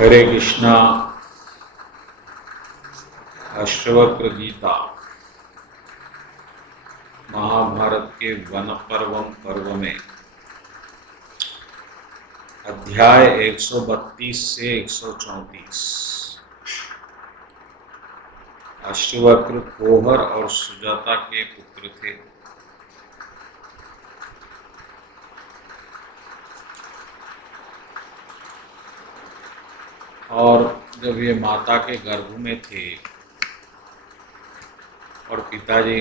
हरे कृष्णा। अष्टवक्र गीता महाभारत के वन पर्व में अध्याय 132 से 134। अष्टवक्र कोहर और सुजाता के पुत्र थे। और जब ये माता के गर्भ में थे और पिताजी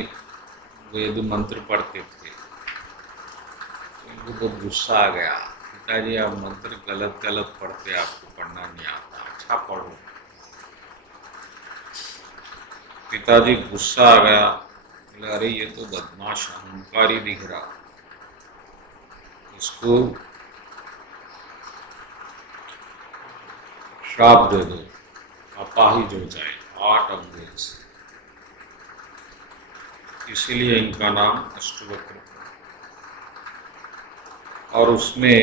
वेद मंत्र पढ़ते थे तो इनको बहुत गुस्सा आ गया। पिताजी आप मंत्र गलत गलत पढ़ते, आपको पढ़ना नहीं आता, अच्छा पढ़ो। पिताजी गुस्सा आ गया, बोले अरे ये तो बदमाश अहंकारी दिख रहा, इसको श्राप दे दो, अपाहिज हो जाए, 8 अवधि से। इसीलिए इनका नाम अष्टवक्र। और उसमें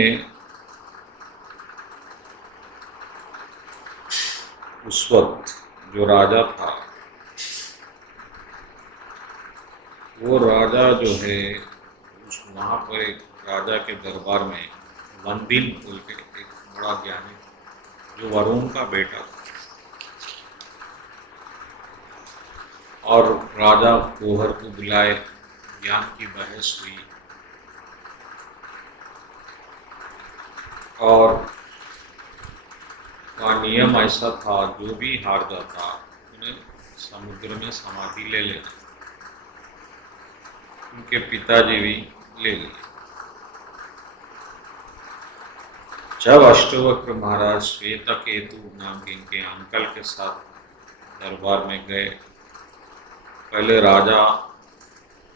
उस वक्त जो राजा था, वो राजा जो है उस वहाँ पर एक राजा के दरबार में वंदिन बोल के एक बड़ा ज्ञानी जो वरुण का बेटा था। और राजा कोहर को बुलाए, ज्ञान की बहस हुई और का नियम ऐसा था जो भी हार जाता उन्हें समुद्र में समाधि ले लेना। उनके पिताजी भी ले लिए। जब अष्टवक्र महाराज श्वेतकेतु नाम के इनके अंकल के साथ दरबार में गए, पहले राजा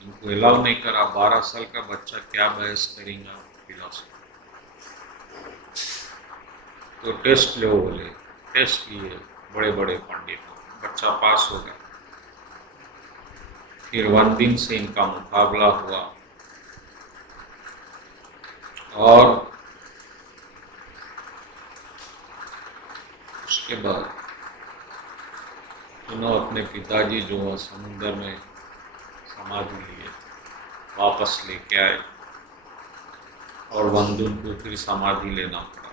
इनको अलाउ नहीं करा, 12 साल का बच्चा क्या बहस करेगा फिलॉसफी। तो टेस्ट लो बोले, टेस्ट लिए बड़े बड़े पंडितों, बच्चा पास हो गया। फिर 1 दिन से इनका मुकाबला हुआ और उसके बाद उन्होंने अपने पिताजी जो समुद्र में समाधि लिए वापस लेके आए और वंदुन को फिर समाधि लेना पड़ा।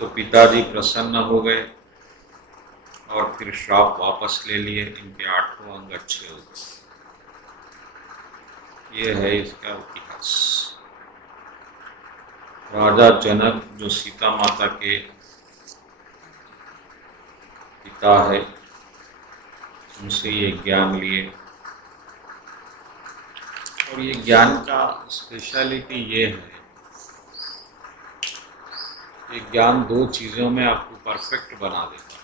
तो पिताजी प्रसन्न हो गए और फिर श्राप वापस ले लिए। इनके 8 अंग अच्छे हो गए। ये है इसका इतिहास। राजा जनक जो सीता माता के पिता है, उनसे ये ज्ञान लिए। और ये ज्ञान का स्पेशलिटी ये है, ये ज्ञान 2 चीज़ों में आपको परफेक्ट बना देता है।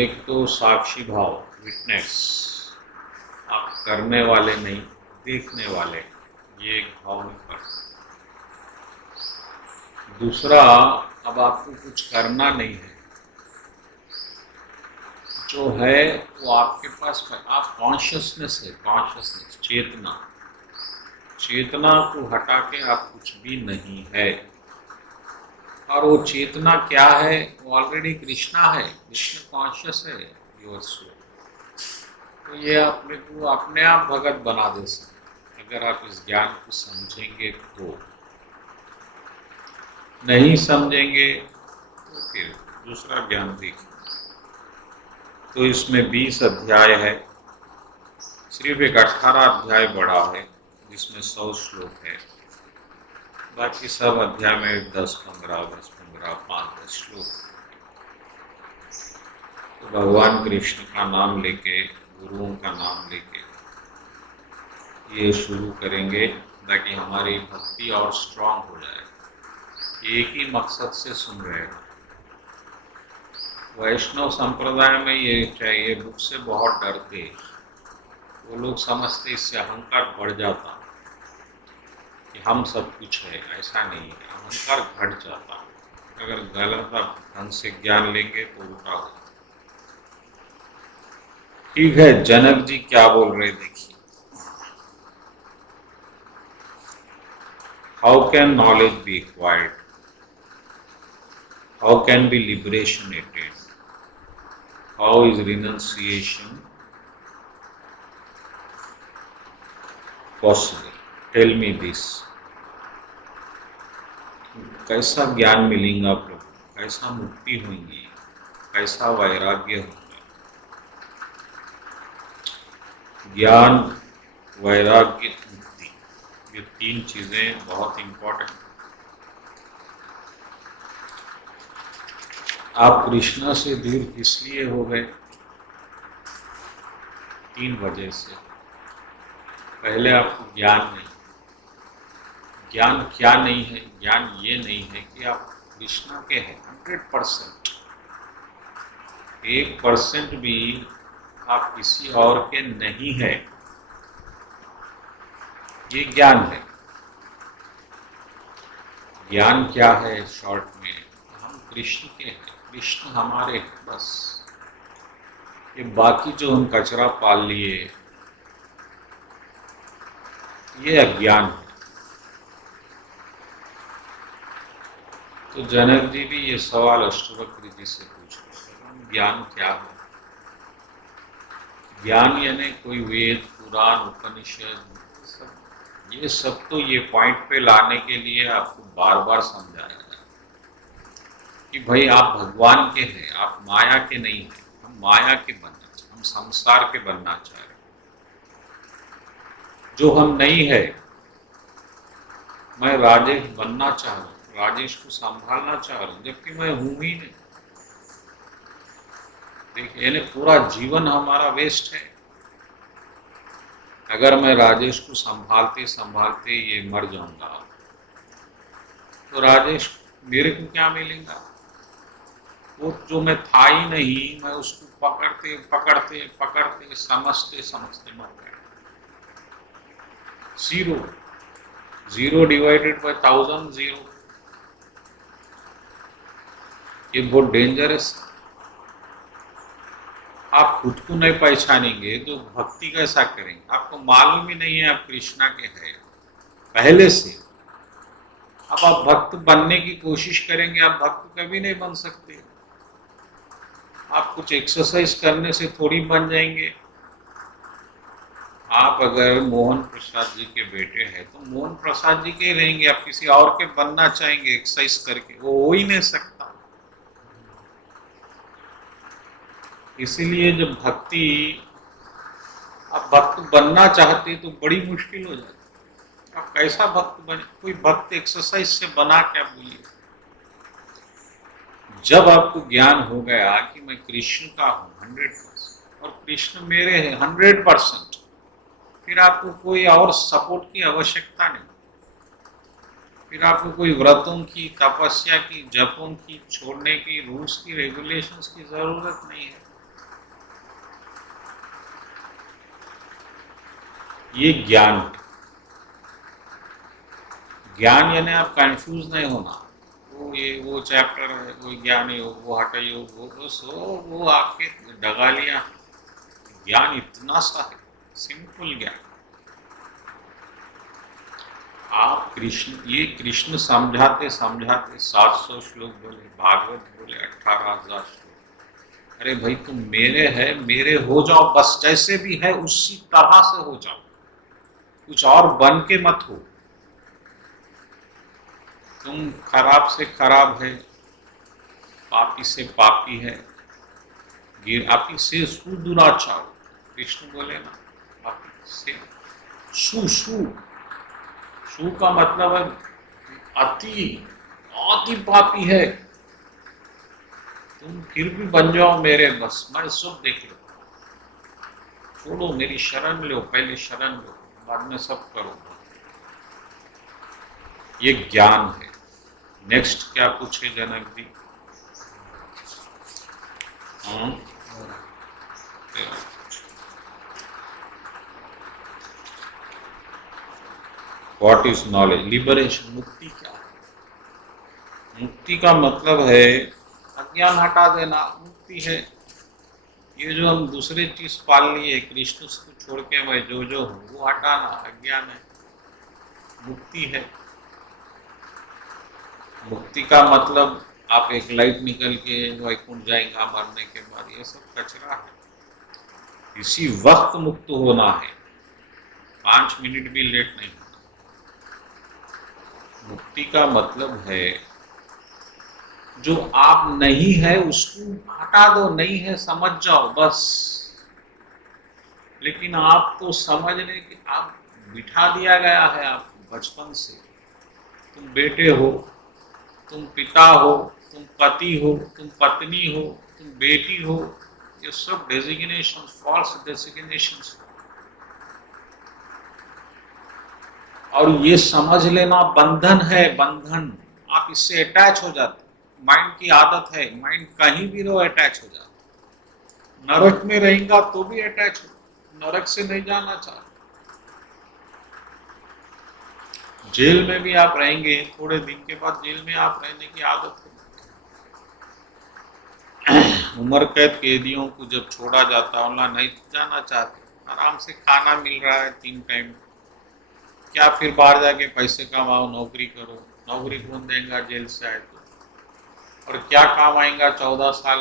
एक तो साक्षी भाव, विटनेस, आप करने वाले नहीं देखने वाले, ये एक भाव में फर्क। दूसरा, अब आपको कुछ करना नहीं है, जो है वो आपके पास, आप कॉन्शियसनेस है, कॉन्शियसनेस चेतना, चेतना को हटा के आप कुछ भी नहीं है। और वो चेतना क्या है? वो ऑलरेडी कृष्णा है, कृष्ण कॉन्शियस है योर सोल। तो ये अपने को अपने आप भगत बना दे सकते अगर आप इस ज्ञान को समझेंगे तो। नहीं समझेंगे तो फिर दूसरा ज्ञान देखिए। तो इसमें 20 अध्याय है, सिर्फ एक 18 अध्याय बड़ा है जिसमें 100 श्लोक है। बाकी सब अध्याय में 10-15, 10-15, 5-10 श्लोक। तो भगवान कृष्ण का नाम लेके, गुरुओं का नाम लेके ये शुरू करेंगे ताकि हमारी भक्ति और स्ट्रांग हो जाए। एक ही मकसद से सुन रहे हैं। वैष्णव संप्रदाय में ये चाहिए, बुक से बहुत डरते, वो लोग समझते इससे अहंकार बढ़ जाता कि हम सब कुछ है। ऐसा नहीं है, अहंकार घट जाता। अगर गलत आप ढंग से ज्ञान लेंगे तो उल्टा होगा। ठीक है, जनक जी क्या बोल रहे देखिए। How can knowledge B acquired? How can be liberation attained? How is renunciation possible? Tell me this. कैसा ज्ञान मिलेगा प्रभु, कैसा मुक्ति होगी, कैसा वैराग्य होगा? ज्ञान, वैराग्य, मुक्ति, ये तीन चीजें बहुत इंपॉर्टेंट। आप कृष्ण से दूर इसलिए हो गए, तीन वजह से। पहले आपको ज्ञान नहीं। ज्ञान क्या नहीं है? ज्ञान ये नहीं है कि आप कृष्ण के हैं 100%। 1% भी आप किसी और के नहीं है, ये ज्ञान है। ज्ञान क्या है? शॉर्ट में, हम कृष्ण के हैं, कृष्ण हमारे हैं, बस। ये बाकी जो हम कचरा पाल लिए, ये अज्ञान है। तो जनक जी भी ये सवाल अष्टवक्र जी से पूछ रहे, ज्ञान क्या है? ज्ञान यानी कोई वेद, पुराण, उपनिषद, ये सब तो ये पॉइंट पे लाने के लिए आपको बार बार समझाया जाए कि भाई आप भगवान के हैं, आप माया के नहीं हैं। हम माया के बनना चाहते, हम संसार के बनना चाह रहे हैं। जो हम नहीं है, मैं राजेश बनना चाह रहा हूँ, राजेश को संभालना चाह रहा हूँ, जबकि मैं हूं ही नहीं। देखिए, यानी पूरा जीवन हमारा वेस्ट है। अगर मैं राजेश को संभालते संभालते ये मर जाऊंगा, तो राजेश मेरे को क्या मिलेगा? वो जो मैं था ही नहीं, मैं उसको पकड़ते पकड़ते पकड़ते समझते समझते मर गया। Zero, zero divided by 1000 zero. ये बहुत डेंजरस। आप खुद को नहीं पहचानेंगे तो भक्ति कैसा करेंगे? आपको मालूम ही नहीं है आप कृष्णा के हैं पहले से। अब आप भक्त बनने की कोशिश करेंगे, आप भक्त कभी नहीं बन सकते। आप कुछ एक्सरसाइज करने से थोड़ी बन जाएंगे। आप अगर मोहन प्रसाद जी के बेटे हैं तो मोहन प्रसाद जी के रहेंगे। आप किसी और के बनना चाहेंगे एक्सरसाइज करके, वो हो ही नहीं सकता। इसीलिए जब भक्ति, आप भक्त बनना चाहते तो बड़ी मुश्किल हो जाती। आप कैसा भक्त बने? कोई भक्त एक्सरसाइज से बना क्या? बोलिए। जब आपको ज्ञान हो गया कि मैं कृष्ण का हूं 100% और कृष्ण मेरे हैं 100%, फिर आपको कोई और सपोर्ट की आवश्यकता नहीं। फिर आपको कोई व्रतों की, तपस्या की, जपों की, छोड़ने की, रूल्स की, रेगुलेशंस की जरूरत नहीं है। ये ज्ञान। ज्ञान यानी आप कंफ्यूज नहीं होना। वो चैप्टर है, वो ज्ञान योग, वो हठ योग, वो आपके डगालियां। ज्ञान इतना सा है, सिंपल ज्ञान। आप कृष्ण, ये कृष्ण समझाते समझाते 700 श्लोक बोले, भागवत बोले 18,000 श्लोक। अरे भाई, तुम मेरे है, मेरे हो जाओ बस। जैसे भी है उसी तरह से हो जाओ, कुछ और बन के मत हो। तुम खराब से खराब है, पापी से पापी है, पापी से सुदुराचार। कृष्ण बोले ना, पापी से सु का मतलब है अति, अति पापी है। तुम फिर भी बन जाओ मेरे बस, मैं सब देख लो। छोड़ो, मेरी शरण लो, पहले शरण लो, बाद में सब करो। ये ज्ञान है। नेक्स्ट क्या पूछे Janak ji? What is knowledge? Liberation, मुक्ति क्या है? मुक्ति का मतलब है अज्ञान हटा देना, मुक्ति है। ये जो हम दूसरे चीज पाल लिए, कृष्ण को छोड़ के मैं जो हूँ, वो हटाना अज्ञान है, मुक्ति है। मुक्ति का मतलब आप एक लाइट निकल के वैकुंठ जाएगा मरने के बाद, ये सब कचरा है। इसी वक्त मुक्त होना है, 5 मिनट भी लेट नहीं होना। मुक्ति का मतलब है जो आप नहीं है उसको हटा दो, नहीं है समझ जाओ बस। लेकिन आप तो समझ रहे कि आप बिठा दिया गया है आपको बचपन से। तुम बेटे हो, तुम पिता हो, तुम पति हो, तुम पत्नी हो, तुम बेटी हो, ये सब डेजिग्नेशन, फॉल्स डेजिग्नेशन। और ये समझ लेना बंधन है, बंधन। आप इससे अटैच हो जाते, माइंड की आदत है, माइंड कहीं भी रहो अटैच हो जाता। नरक में रहेगा तो भी अटैच हो, नरक से नहीं जाना चाहते। जेल में भी आप रहेंगे, थोड़े दिन के बाद जेल में आप रहने की आदत है। उम्र कैद कैदियों को जब छोड़ा जाता है, नहीं जाना चाहते, आराम से खाना मिल रहा है 3 टाइम, क्या फिर बाहर जाके पैसे कमाओ, नौकरी करो। नौकरी कौन देगा जेल से आए तो? और क्या काम आएगा 14 साल?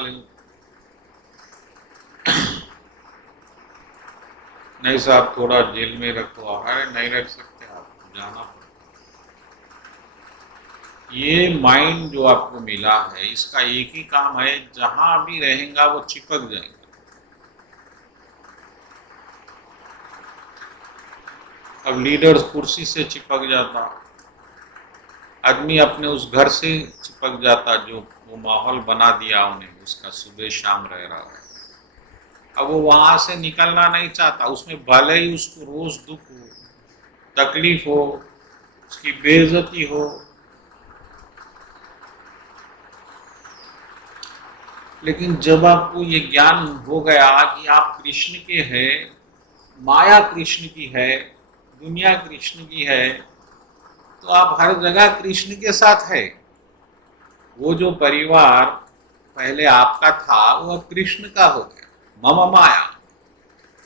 नहीं साहब थोड़ा जेल में रखो, अरे नहीं रख सकते, आप जाना पड़ेगा। ये माइंड जो आपको मिला है, इसका एक ही काम है, जहां भी रहेगा वो चिपक जाएगा। अब लीडर कुर्सी से चिपक जाता, आदमी अपने उस घर से चिपक जाता जो वो माहौल बना दिया उन्हें, उसका सुबह शाम रह रहा है। अब वो वहां से निकलना नहीं चाहता, उसमें भले ही उसको रोज दुख हो, तकलीफ हो, उसकी बेइज्जती हो, लेकिन जब आपको ये ज्ञान हो गया कि आप कृष्ण के हैं, माया कृष्ण की है, दुनिया कृष्ण की है, तो आप हर जगह कृष्ण के साथ है। वो जो परिवार पहले आपका था वो कृष्ण का हो गया। मम माया,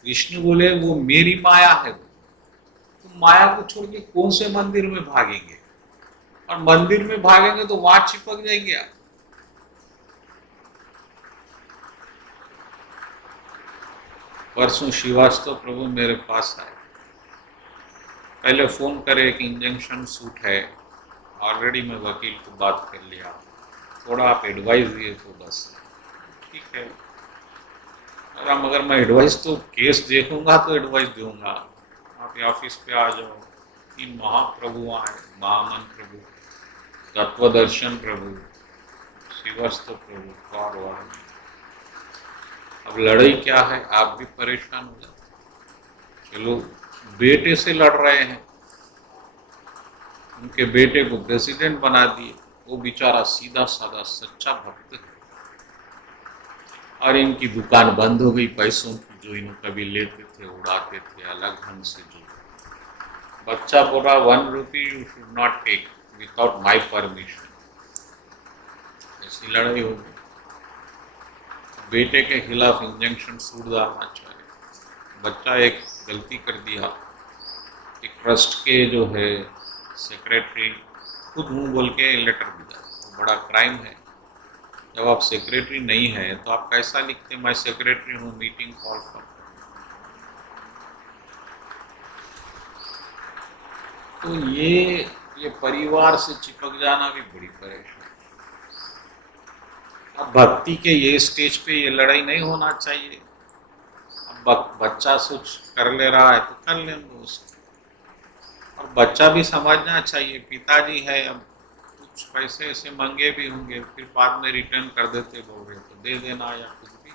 कृष्ण बोले वो मेरी माया है। तो माया को छोड़ के कौन से मंदिर में भागेंगे? और मंदिर में भागेंगे तो वहां चिपक जाएंगे आप। परसों श्रीवास्तव प्रभु मेरे पास आए, पहले फोन करे कि इंजेक्शन सूट है, ऑलरेडी मैं वकील को बात कर लिया, थोड़ा आप एडवाइस दिए तो बस। ठीक है, और मगर मैं एडवाइस तो केस देखूंगा तो एडवाइस दूंगा, आप ऑफिस पे आ जाओ। 3 महाप्रभु आए, महामन प्रभु, तत्वदर्शन प्रभु, श्रीवास्तव प्रभु, और अब लड़ाई क्या है, आप भी परेशान हो जाते। चलो बेटे से लड़ रहे हैं, उनके बेटे को प्रेसिडेंट बना दिए, वो बेचारा सीधा साधा सच्चा भक्त है, और इनकी दुकान बंद हो गई पैसों की, जो इन कभी लेते थे उड़ाते थे अलग ढंग से। जो बच्चा बोला 1 rupee you should not take without my permission, ऐसी लड़ाई हो गई। बेटे के खिलाफ इंजंक्शन सूट डालना चाहिए। बच्चा एक गलती कर दिया, एक ट्रस्ट के जो है सेक्रेटरी खुद मुंह बोल के लेटर दिया, तो बड़ा क्राइम है। जब आप सेक्रेटरी नहीं है तो आप कैसा लिखते, मैं सेक्रेटरी हूँ, मीटिंग कॉल कर। तो ये परिवार से चिपक जाना भी बड़ी परेशानी। अब भक्ति के ये स्टेज पे ये लड़ाई नहीं होना चाहिए। अब बच्चा कुछ कर ले रहा है तो कर लें उसको, और बच्चा भी समझना चाहिए पिताजी है, अब कुछ पैसे ऐसे मंगे भी होंगे, फिर बाद में रिटर्न कर देते बोल रहे तो दे देना या कुछ भी।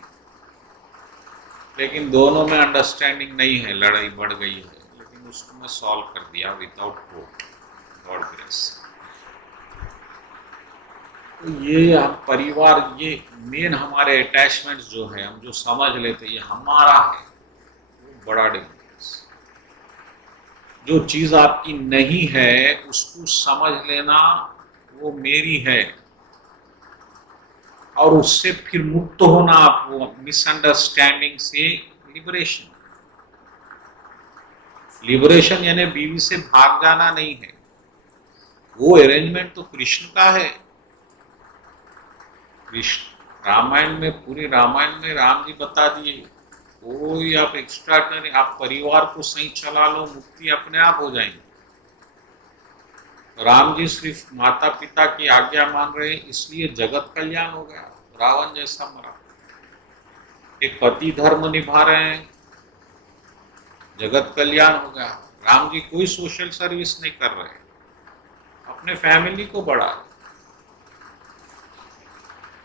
लेकिन दोनों में अंडरस्टैंडिंग नहीं है, लड़ाई बढ़ गई है, लेकिन उसको मैं सॉल्व कर दिया विदाउट कोर्ट, गॉड ग्रेस। तो ये हम परिवार, ये मेन हमारे अटैचमेंट्स जो है, हम जो समझ लेते ये हमारा है, वो बड़ा डेंजरस। जो चीज आपकी नहीं है उसको समझ लेना वो मेरी है, और उससे फिर मुक्त होना आपको, मिसअंडरस्टैंडिंग से लिबरेशन। लिबरेशन यानी बीवी से भाग जाना नहीं है, वो अरेंजमेंट तो कृष्ण का है। कृष्ण रामायण में, पूरी रामायण में राम जी बता दिए, कोई आप एक्स्ट्रा नहीं, आप परिवार को सही चला लो, मुक्ति अपने आप हो जाएगी। राम जी सिर्फ माता पिता की आज्ञा मान रहे हैं, इसलिए जगत कल्याण हो गया, रावण जैसा मरा। एक पति धर्म निभा रहे हैं, जगत कल्याण हो गया। राम जी कोई सोशल सर्विस नहीं कर रहे, अपने फैमिली को बढ़ा।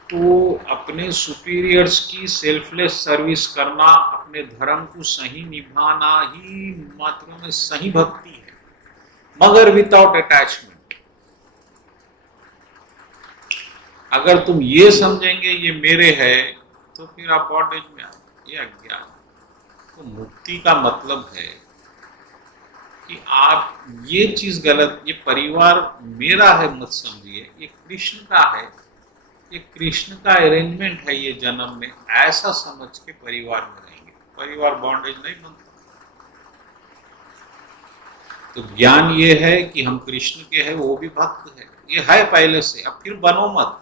तो अपने सुपीरियर्स की सेल्फलेस सर्विस करना, अपने धर्म को सही निभाना ही मात्र में सही भक्ति है, मगर विदाउट अटैचमेंट। अगर तुम ये समझेंगे ये मेरे है, तो फिर आप बॉन्डेज में आ, ये अज्ञान। तो मुक्ति का मतलब है कि आप ये चीज गलत, ये परिवार मेरा है मत समझिए, ये कृष्ण का है, ये कृष्ण का अरेंजमेंट है ये जन्म में, ऐसा समझ के परिवार में रहेंगे। परिवार बॉन्डेज नहीं बनता। तो ज्ञान ये है कि हम कृष्ण के हैं, वो भी भक्त है, ये है पहले से। अब फिर बनो मत,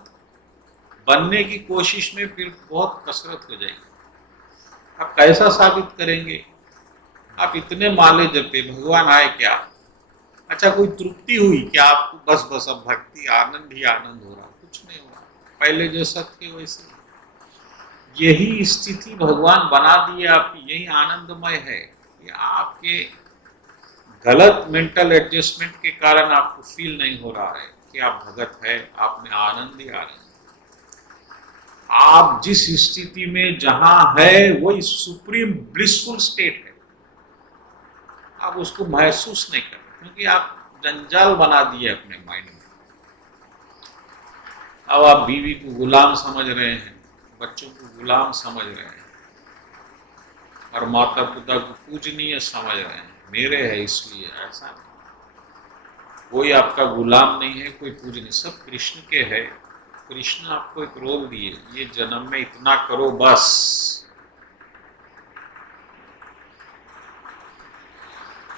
बनने की कोशिश में फिर बहुत कसरत हो जाएगी। आप कैसा साबित करेंगे? आप इतने माले जपे, भगवान आए क्या? अच्छा कोई तृप्ति हुई क्या आपको? बस बस अब भक्ति आनंद ही आनंद हो रहा, कुछ नहीं हो रहा, पहले जैसा थे वैसे। यही स्थिति भगवान बना दिए आपकी, यही आनंदमय है। ये आपके गलत मेंटल एडजस्टमेंट के कारण आपको फील नहीं हो रहा है कि आप भगत है, आप में आनंद ही आनंद। आप जिस स्थिति में जहां है वही सुप्रीम ब्लिसफुल स्टेट है, आप उसको महसूस नहीं कर, क्योंकि आप जंजाल बना दिए अपने माइंड में। अब आप बीवी को गुलाम समझ रहे हैं, बच्चों को गुलाम समझ रहे हैं, और माता पिता को पूजनीय समझ रहे हैं, मेरे है इसलिए। ऐसा नहीं, कोई आपका गुलाम नहीं है, कोई पूजनीय, सब कृष्ण के है। कृष्ण आपको एक रोल दिए, ये जन्म में इतना करो बस।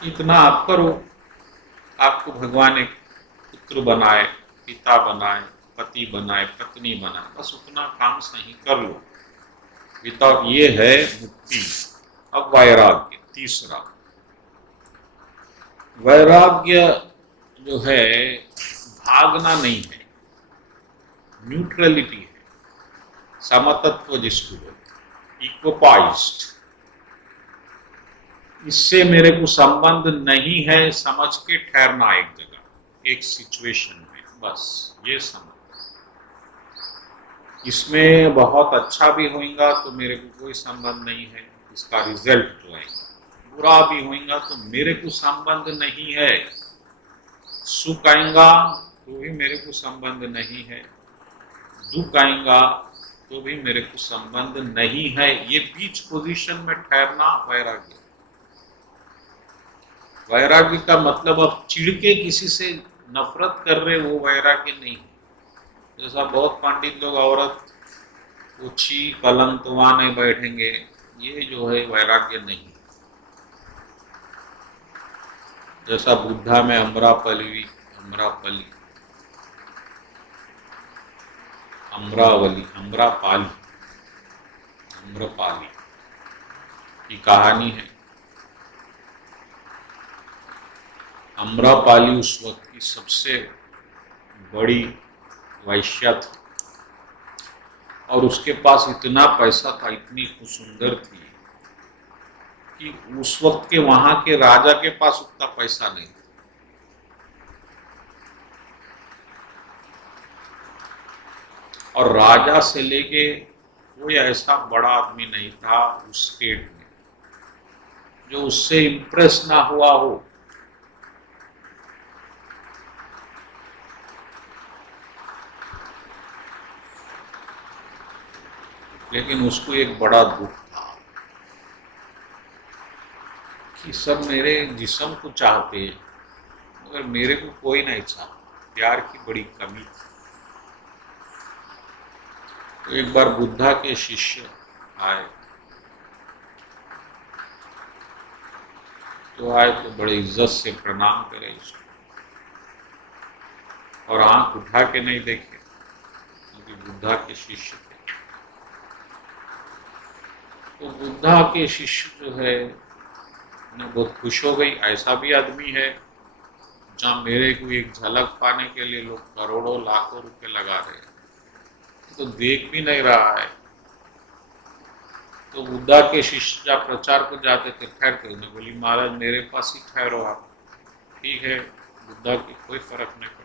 इतना आप करो, आपको भगवान एक पुत्र बनाए, पिता बनाए, पति बनाए, पत्नी बनाए, बस उतना काम सही कर लो। विदाउट, ये है मुक्ति। अब वैराग्य, तीसरा वैराग्य जो है भागना नहीं है, न्यूट्रलिटी है, समतत्व जिसको बोलते, इक्वपाइज्ड। इससे मेरे को संबंध नहीं है समझ के ठहरना एक जगह, एक सिचुएशन में, बस ये समझ। इसमें बहुत अच्छा भी होगा तो मेरे को कोई संबंध नहीं है, इसका रिजल्ट जो है। बुरा भी होगा तो मेरे को संबंध नहीं है। सुख आएगा तो भी मेरे को संबंध नहीं है, दुख आएगा तो भी मेरे को संबंध नहीं है। ये बीच पोजीशन में ठहरना वैराग्य। वैराग्य का मतलब अब चिढ़ के किसी से नफरत कर रहे, वो वैराग्य नहीं है। जैसा बहुत पंडित लोग औरत ऊंची पलंग तो वहां नहीं बैठेंगे, ये जो है वैराग्य नहीं। जैसा बुद्धा में अमरावली, अम्रपाली की कहानी है। अम्रपाली उस वक्त की सबसे बड़ी वैश्या थी, और उसके पास इतना पैसा था, इतनी सुंदर थी कि उस वक्त के वहां के राजा के पास उतना पैसा नहीं था। और राजा से लेके कोई ऐसा बड़ा आदमी नहीं था उस स्टेट में जो उससे इंप्रेस ना हुआ हो। लेकिन उसको एक बड़ा दुख था कि सब मेरे जिस्म को चाहते हैं मगर मेरे को कोई नहीं चाहता। प्यार की बड़ी कमी थी। तो एक बार बुद्धा के शिष्य आए, तो बड़े इज्जत से प्रणाम करे उसको, और आंख उठा के नहीं देखे, क्योंकि बुद्धा के शिष्य थे। तो बुद्धा के शिष्य जो है उन्हें बहुत खुश हो गई। ऐसा भी आदमी है जहाँ मेरे को एक झलक पाने के लिए लोग करोड़ों लाखों रुपए लगा रहे हैं, तो देख भी नहीं रहा है। तो बुद्धा के शिष्य जब प्रचार को जाते थे ठहरते, उन्हें बोली महाराज मेरे पास ही ठहरो आप। ठीक है, बुद्धा की कोई फर्क नहीं पड़ता।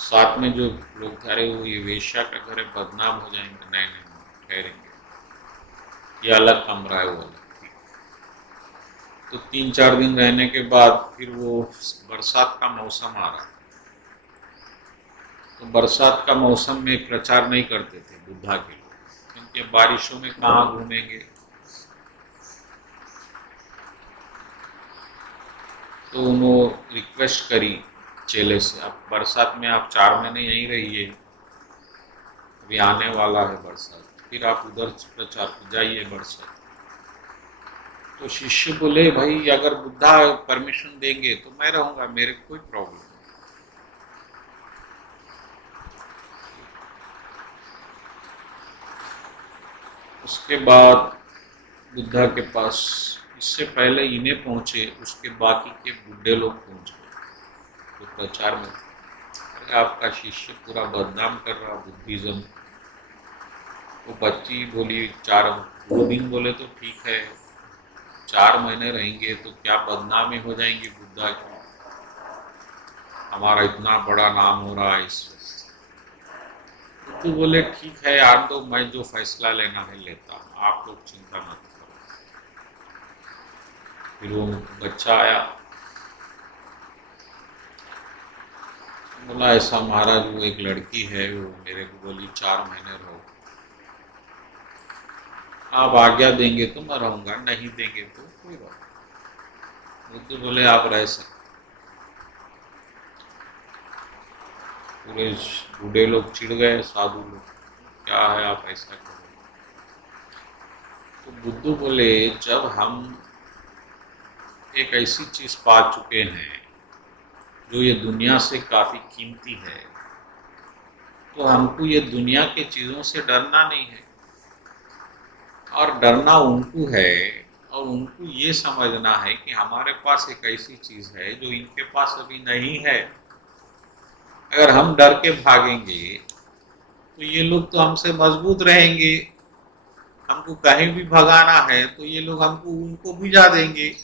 साथ में जो लोग ठहरे वो ये वेश्या का घर है, बदनाम हो जाएंगे। नहीं नहीं ठहरेंगे, ये अलग कमरा है वो अलग। तो 3-4 दिन रहने के बाद फिर वो बरसात का मौसम आ रहा। तो बरसात का मौसम में प्रचार नहीं करते थे बुद्धा के लोग, क्योंकि बारिशों में कहाँ घूमेंगे। तो उन्होंने रिक्वेस्ट करी चेले से, अब बरसात में आप 4 महीने यहीं रहिए, अभी आने वाला है बरसात, फिर आप उधर प्रचार पर जाइए बरसात। तो शिष्य बोले भाई अगर बुद्धा परमिशन देंगे तो मैं रहूंगा, मेरे कोई प्रॉब्लम नहीं। उसके बाद बुद्धा के पास इससे पहले इन्हें पहुंचे, उसके बाकी के बूढ़े लोग पहुंच गए जो प्रचार में थे। आपका शिष्य पूरा बदनाम कर रहा बुद्धिज्म। वो बच्ची बोली 2 दिन बोले तो ठीक है, 4 महीने रहेंगे तो क्या बदनामी हो जाएंगी बुद्धा की, हमारा इतना बड़ा नाम हो रहा है इस वक्त। तो बोले ठीक है यार, तो मैं जो फैसला लेना है लेता हूँ, आप लोग चिंता मत करो। फिर वो बच्चा आया, बोला ऐसा महाराज वो एक लड़की है, वो मेरे को बोली 4 महीने रहो, आप आज्ञा देंगे तो मैं रहूंगा, नहीं देंगे तो कोई बात नहीं। वो तो बोले आप रह सकते। पूरे बूढ़े लोग चिढ़ गए, साधु लोग, क्या है आप ऐसा करो। तो बुद्धू बोले जब हम एक ऐसी चीज पा चुके हैं जो ये दुनिया से काफी कीमती है, तो हमको ये दुनिया के चीजों से डरना नहीं है, और डरना उनको है, और उनको ये समझना है कि हमारे पास एक ऐसी चीज है जो इनके पास अभी नहीं है। अगर हम डर के भागेंगे तो ये लोग तो हमसे मजबूत रहेंगे, हमको कहीं भी भगाना है तो ये लोग हमको उनको भिजा देंगे।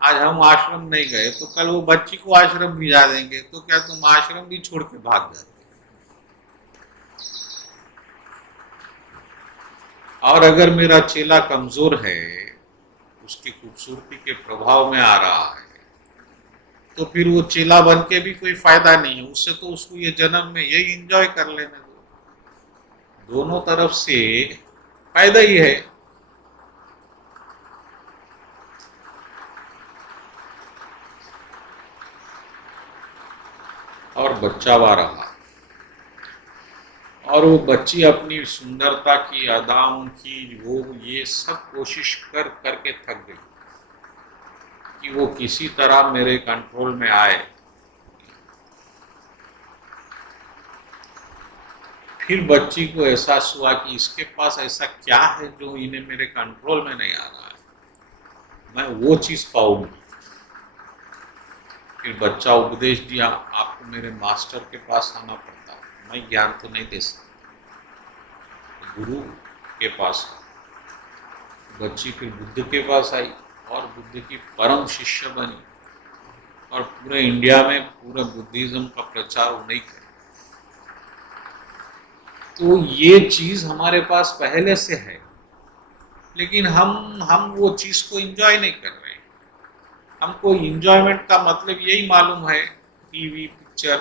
आज हम आश्रम नहीं गए तो कल वो बच्ची को आश्रम भिजा देंगे, तो क्या तुम आश्रम भी छोड़ के भाग जाते। और अगर मेरा चेला कमजोर है, उसकी खूबसूरती के प्रभाव में आ रहा है, तो फिर वो चेला बन के भी कोई फायदा नहीं है, उससे तो उसको ये जन्म में यही एंजॉय कर लेने दो। दोनों तरफ से फायदा ही है। और बच्चावा रहा, और वो बच्ची अपनी सुंदरता की, अदाओं की, वो ये सब कोशिश कर करके थक गई कि वो किसी तरह मेरे कंट्रोल में आए। फिर बच्ची को एहसास हुआ कि इसके पास ऐसा क्या है जो इन्हें मेरे कंट्रोल में नहीं आ रहा है, मैं वो चीज पाऊंगी। फिर बच्चा उपदेश दिया, आपको मेरे मास्टर के पास आना पड़ता है, मैं ज्ञान तो नहीं दे सकता, गुरु के पास। बच्ची फिर बुद्ध के पास आई और बुद्ध की परम शिष्य बनी, और पूरे इंडिया में पूरे बुद्धिज्म का प्रचार उन्हीं किया। तो ये चीज हमारे पास पहले से है, लेकिन हम वो चीज को एंजॉय नहीं कर रहे। हमको एंजॉयमेंट का मतलब यही मालूम है, टीवी, पिक्चर,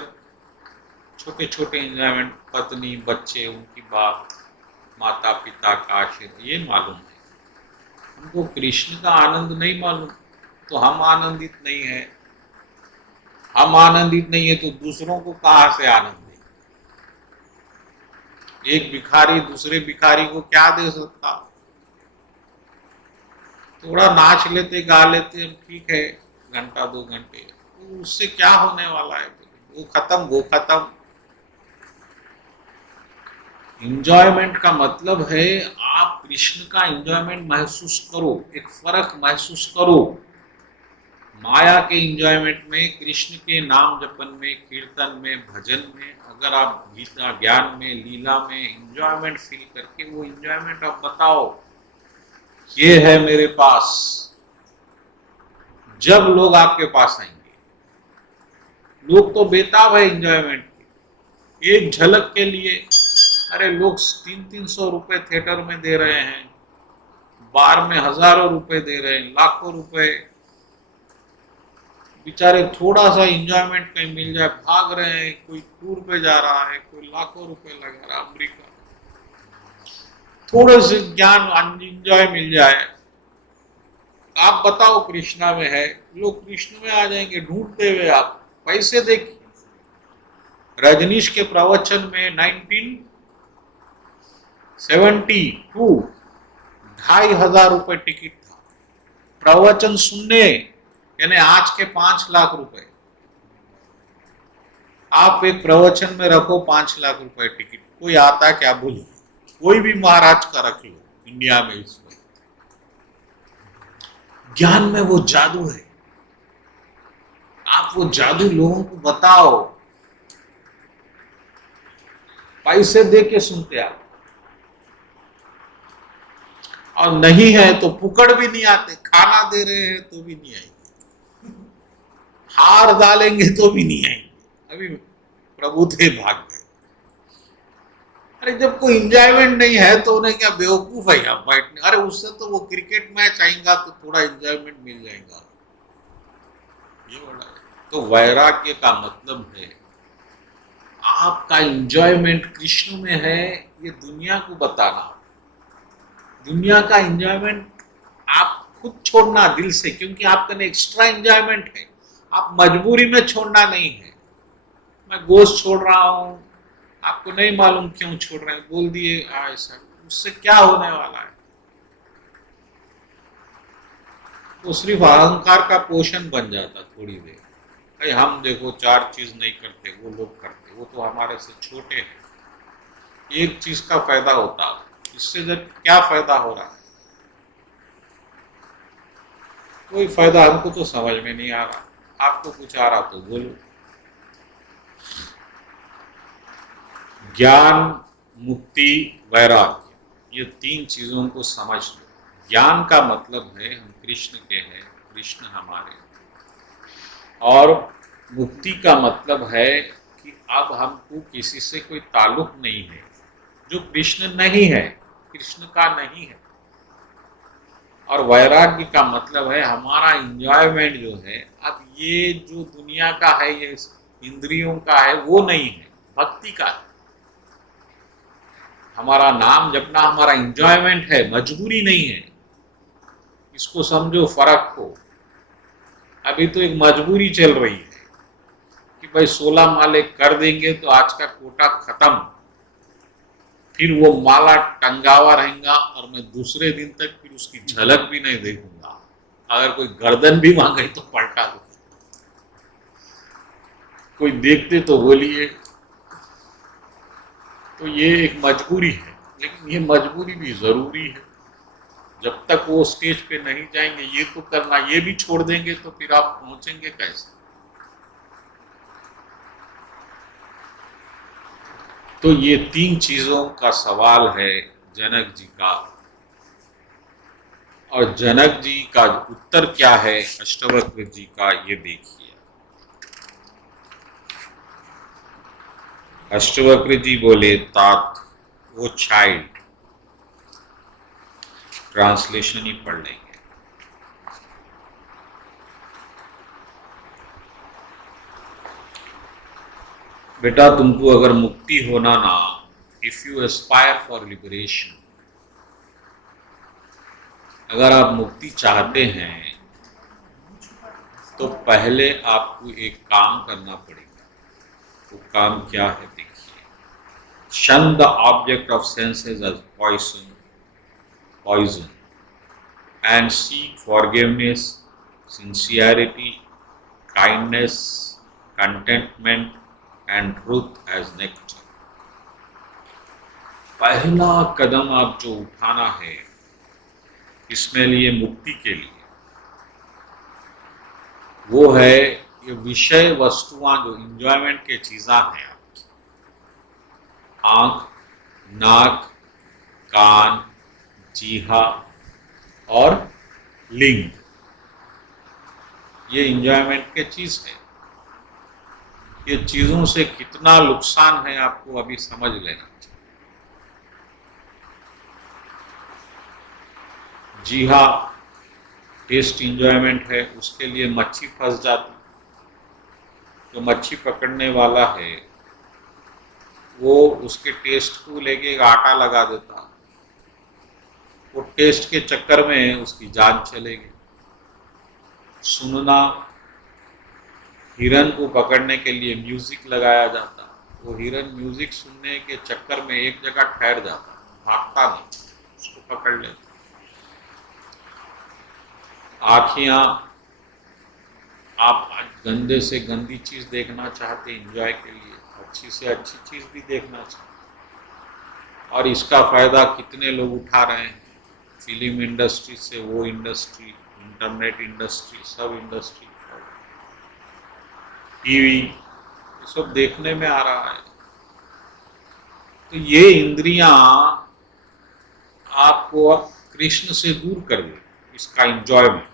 छोटे छोटे एंजॉयमेंट, पत्नी, बच्चे, उनकी बात, माता पिता का आशीर्वाद, ये मालूम है। हमको कृष्ण का आनंद नहीं मालूम, तो हम आनंदित नहीं है। हम आनंदित नहीं है तो दूसरों को कहां से आनंद दे। एक भिखारी दूसरे भिखारी को क्या दे सकता। थोड़ा नाच लेते, गा लेते, ठीक है, घंटा 2 घंटे, तो उससे क्या होने वाला है। वो खत्म, वो खत्म। इंजॉयमेंट का मतलब है आप कृष्ण का इंजॉयमेंट महसूस करो, एक फर्क महसूस करो। माया के इंजॉयमेंट में, कृष्ण के नाम जपन में, कीर्तन में, भजन में, अगर आप गीता ज्ञान में, लीला में इंजॉयमेंट फील करके वो इंजॉयमेंट आप बताओ, ये है मेरे पास, जब लोग आपके पास आएंगे। लोग तो बेताब है इंजॉयमेंट के, एक झलक के लिए। अरे लोग 300-300 रुपए थिएटर में दे रहे हैं, बार में हजारों रुपए दे रहे हैं, लाखों रुपए। बेचारे थोड़ा सा इंजॉयमेंट कहीं मिल जाए भाग रहे हैं, कोई टूर पे जा रहा है, कोई लाखों रुपए लगा रहा है अमेरिका, थोड़े से ज्ञान इंजॉय मिल जाए। आप बताओ कृष्णा में है, लोग कृष्ण में आ जाएंगे ढूंढते हुए। आप पैसे देखिए, रजनीश के प्रवचन में 1972 2,500 टिकट था प्रवचन सुनने, यानी आज के 5 लाख रुपए। आप एक प्रवचन में रखो 5 लाख रुपए टिकट, कोई आता क्या बोलो, कोई भी महाराज का रख लो इंडिया में। इस वक्त ज्ञान में वो जादू है, आप वो जादू लोगों को बताओ, पैसे दे के सुनते आप। और नहीं है तो फुकड़ भी नहीं आते, खाना दे रहे हैं तो भी नहीं आएंगे, हार डालेंगे तो भी नहीं आएंगे। अभी प्रभु थे भाग गए। अरे जब कोई इंजॉयमेंट नहीं है तो उन्हें क्या बेवकूफ है यहाँ बैठने। अरे उससे तो वो क्रिकेट मैच आएगा तो थोड़ा इंजॉयमेंट मिल जाएगा, ये बड़ा है। तो वैराग्य का मतलब है आपका इंजॉयमेंट कृष्ण में है, ये दुनिया को बताना। दुनिया का इंजॉयमेंट आप खुद छोड़ना दिल से, क्योंकि आपका एक्स्ट्रा इंजॉयमेंट है, आप मजबूरी में छोड़ना नहीं है। मैं गोश्त छोड़ रहा हूं, आपको नहीं मालूम क्यों छोड़ रहे हैं, बोल दिए ऐसा, उससे क्या होने वाला है? तो सिर्फ अहंकार का पोषण बन जाता थोड़ी देर। भाई हम देखो 4 चीज नहीं करते, वो लोग करते, वो तो हमारे से छोटे हैं। एक चीज का फायदा होता, इससे जब क्या फायदा हो रहा है? कोई फायदा हमको तो समझ में नहीं आ रहा। आपको कुछ आ रहा तो बोलो। ज्ञान, मुक्ति, वैराग्य, ये 3 चीजों को समझ लो। ज्ञान का मतलब है हम कृष्ण के हैं, कृष्ण हमारे। और मुक्ति का मतलब है कि अब हमको किसी से कोई ताल्लुक नहीं है, जो कृष्ण नहीं है, कृष्ण का नहीं है। और वैराग्य का मतलब है हमारा इंजॉयमेंट जो है, अब ये जो दुनिया का है, ये इंद्रियों का है, वो नहीं है, भक्ति का है। हमारा नाम जपना हमारा इंजॉयमेंट है, मजबूरी नहीं है। इसको समझो फर्क को। अभी तो एक मजबूरी चल रही है कि भाई 16 माले कर देंगे तो आज का कोटा खत्म, फिर वो माला टंगावा रहेगा और मैं दूसरे दिन तक फिर उसकी झलक भी नहीं देखूंगा। अगर कोई गर्दन भी मांगे तो पलटा दूंगा। कोई देखते तो बोलिए। तो ये एक मजबूरी है, लेकिन ये मजबूरी भी जरूरी है। जब तक वो स्टेज पे नहीं जाएंगे ये तो करना, ये भी छोड़ देंगे तो फिर आप पहुंचेंगे कैसे? तो ये 3 चीजों का सवाल है जनक जी का। और जनक जी का उत्तर क्या है अष्टवक्र जी का, ये देखिए। अष्टवक्र जी बोले, तात वो चाइल्ड, ट्रांसलेशन ही पढ़ लेंगे। बेटा तुमको अगर मुक्ति होना ना, if you Aspire for liberation, अगर आप मुक्ति चाहते हैं तो पहले आपको एक काम करना पड़ेगा। वो काम क्या है देखिए। Shun the object of senses as poison and seek forgiveness, sincerity, kindness, contentment, and truth as nectar. पहला कदम आप जो उठाना है इसमें लिए मुक्ति के लिए, वो है ये विषय वस्तुआं जो इंजॉयमेंट के चीज़ा हैं आपकी, आंख, नाक, कान, जीहा और लिंग, ये इंजॉयमेंट के चीज है। ये चीजों से कितना नुकसान है आपको अभी समझ लेना चाहिए। जी हाँ, टेस्ट इंजॉयमेंट है, उसके लिए मच्छी फंस जाती। जो मच्छी पकड़ने वाला है वो उसके टेस्ट को लेके एक आटा लगा देता, वो टेस्ट के चक्कर में उसकी जान चलेगी। सुनना, हिरन को पकड़ने के लिए म्यूजिक लगाया जाता, वो हिरन म्यूजिक सुनने के चक्कर में एक जगह ठहर जाता, भागता नहीं, उसको पकड़ लेता। आँखियां, आप गंदे से गंदी चीज देखना चाहते एंजॉय के लिए, अच्छी से अच्छी चीज भी देखना चाहते, और इसका फायदा कितने लोग उठा रहे हैं। फिल्म इंडस्ट्री से वो इंडस्ट्री, इंटरनेट इंडस्ट्री, सब इंडस्ट्री, टीवी, ये सब देखने में आ रहा है। तो ये इंद्रियां आपको कृष्ण से दूर कर दे, इसका इंजॉयमेंट।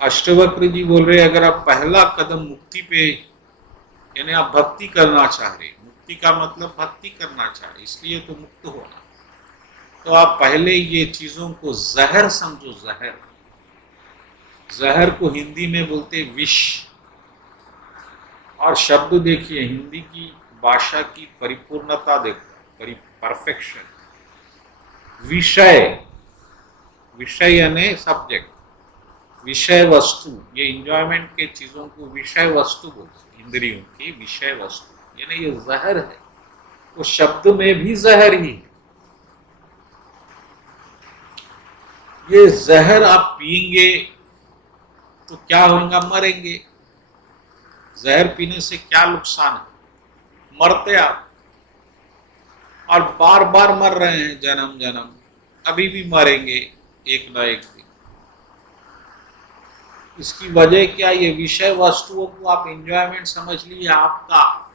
अष्टवक्र जी बोल रहे अगर आप पहला कदम मुक्ति पे, यानी आप भक्ति करना चाह रहे, मुक्ति का मतलब भक्ति करना चाह रहे, इसलिए तो मुक्त होना, तो आप पहले ये चीजों को जहर समझो। जहर, जहर को हिंदी में बोलते विष। और शब्द देखिए, हिंदी की भाषा की परिपूर्णता देखो, परफेक्शन। विषय, विषय यानी सब्जेक्ट, विषय वस्तु, ये इंजॉयमेंट के चीजों को विषय वस्तु बोलते, इंद्रियों की विषय वस्तु, यानी ये जहर है। तो शब्द में भी जहर ही है। ये जहर आप पिएंगे तो क्या होगा? मरेंगे। जहर पीने से क्या नुकसान है? मरते आप, और बार बार मर रहे हैं, जन्म जन्म, अभी भी मरेंगे एक ना एक दिन। इसकी वजह क्या? ये विषय वस्तुओं को आप एंजॉयमेंट समझ लिए आपका,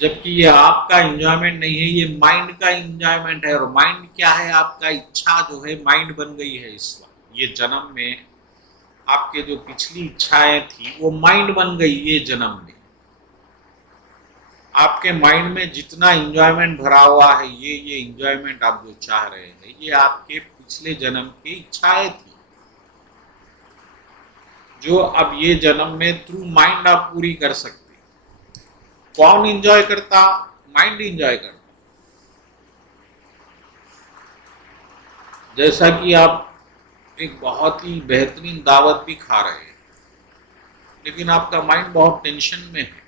जबकि ये आपका एंजॉयमेंट नहीं है, ये माइंड का एंजॉयमेंट है। और माइंड क्या है? आपका इच्छा जो है माइंड बन गई है इस वक्त। ये जन्म में आपके जो पिछली इच्छाएं थी वो माइंड बन गई ये जन्म में। आपके माइंड में जितना एंजॉयमेंट भरा हुआ है, ये एंजॉयमेंट आप जो चाह रहे हैं, ये आपके पिछले जन्म की इच्छाएं थी, जो अब ये जन्म में थ्रू माइंड आप पूरी कर सकते। कौन एंजॉय करता? माइंड एंजॉय करता। जैसा कि आप एक बहुत ही बेहतरीन दावत भी खा रहे हैं, लेकिन आपका माइंड बहुत टेंशन में है।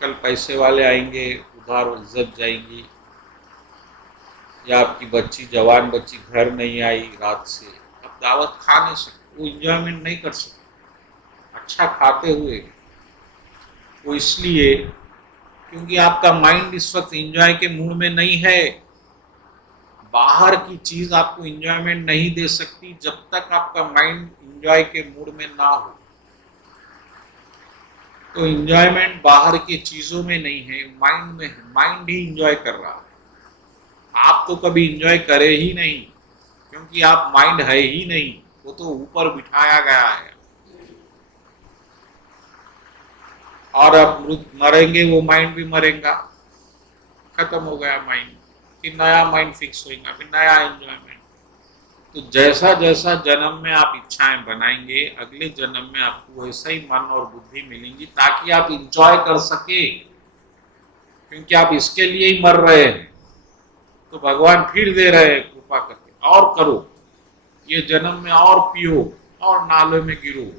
कल पैसे वाले आएंगे, उधार इज्जत जाएंगी, या आपकी बच्ची, जवान बच्ची घर नहीं आई रात से, अब दावत खा नहीं सकते, वो इंजॉयमेंट नहीं कर सकते अच्छा खाते हुए। वो इसलिए क्योंकि आपका माइंड इस वक्त एंजॉय के मूड में नहीं है। बाहर की चीज आपको एंजॉयमेंट नहीं दे सकती जब तक आपका माइंड एंजॉय के मूड में ना हो। तो एंजॉयमेंट बाहर की चीजों में नहीं है, माइंड में है। माइंड ही एंजॉय कर रहा है, आप तो कभी एंजॉय करे ही नहीं, क्योंकि आप माइंड है ही नहीं, वो तो ऊपर बिठाया गया है। और अब मरेंगे, वो माइंड भी मरेगा, खत्म हो गया माइंड, फिर नया माइंड फिक्स होगा, फिर नया एंजॉयमेंट। तो जैसा जैसा जन्म में आप इच्छाएं बनाएंगे, अगले जन्म में आपको वैसा ही मन और बुद्धि मिलेंगी, ताकि आप इंजॉय कर सके, क्योंकि आप इसके लिए ही मर रहे हैं। तो भगवान फिर दे रहे हैं कृपा करके, और करो, ये जन्म में और पियो और नाले में गिरो,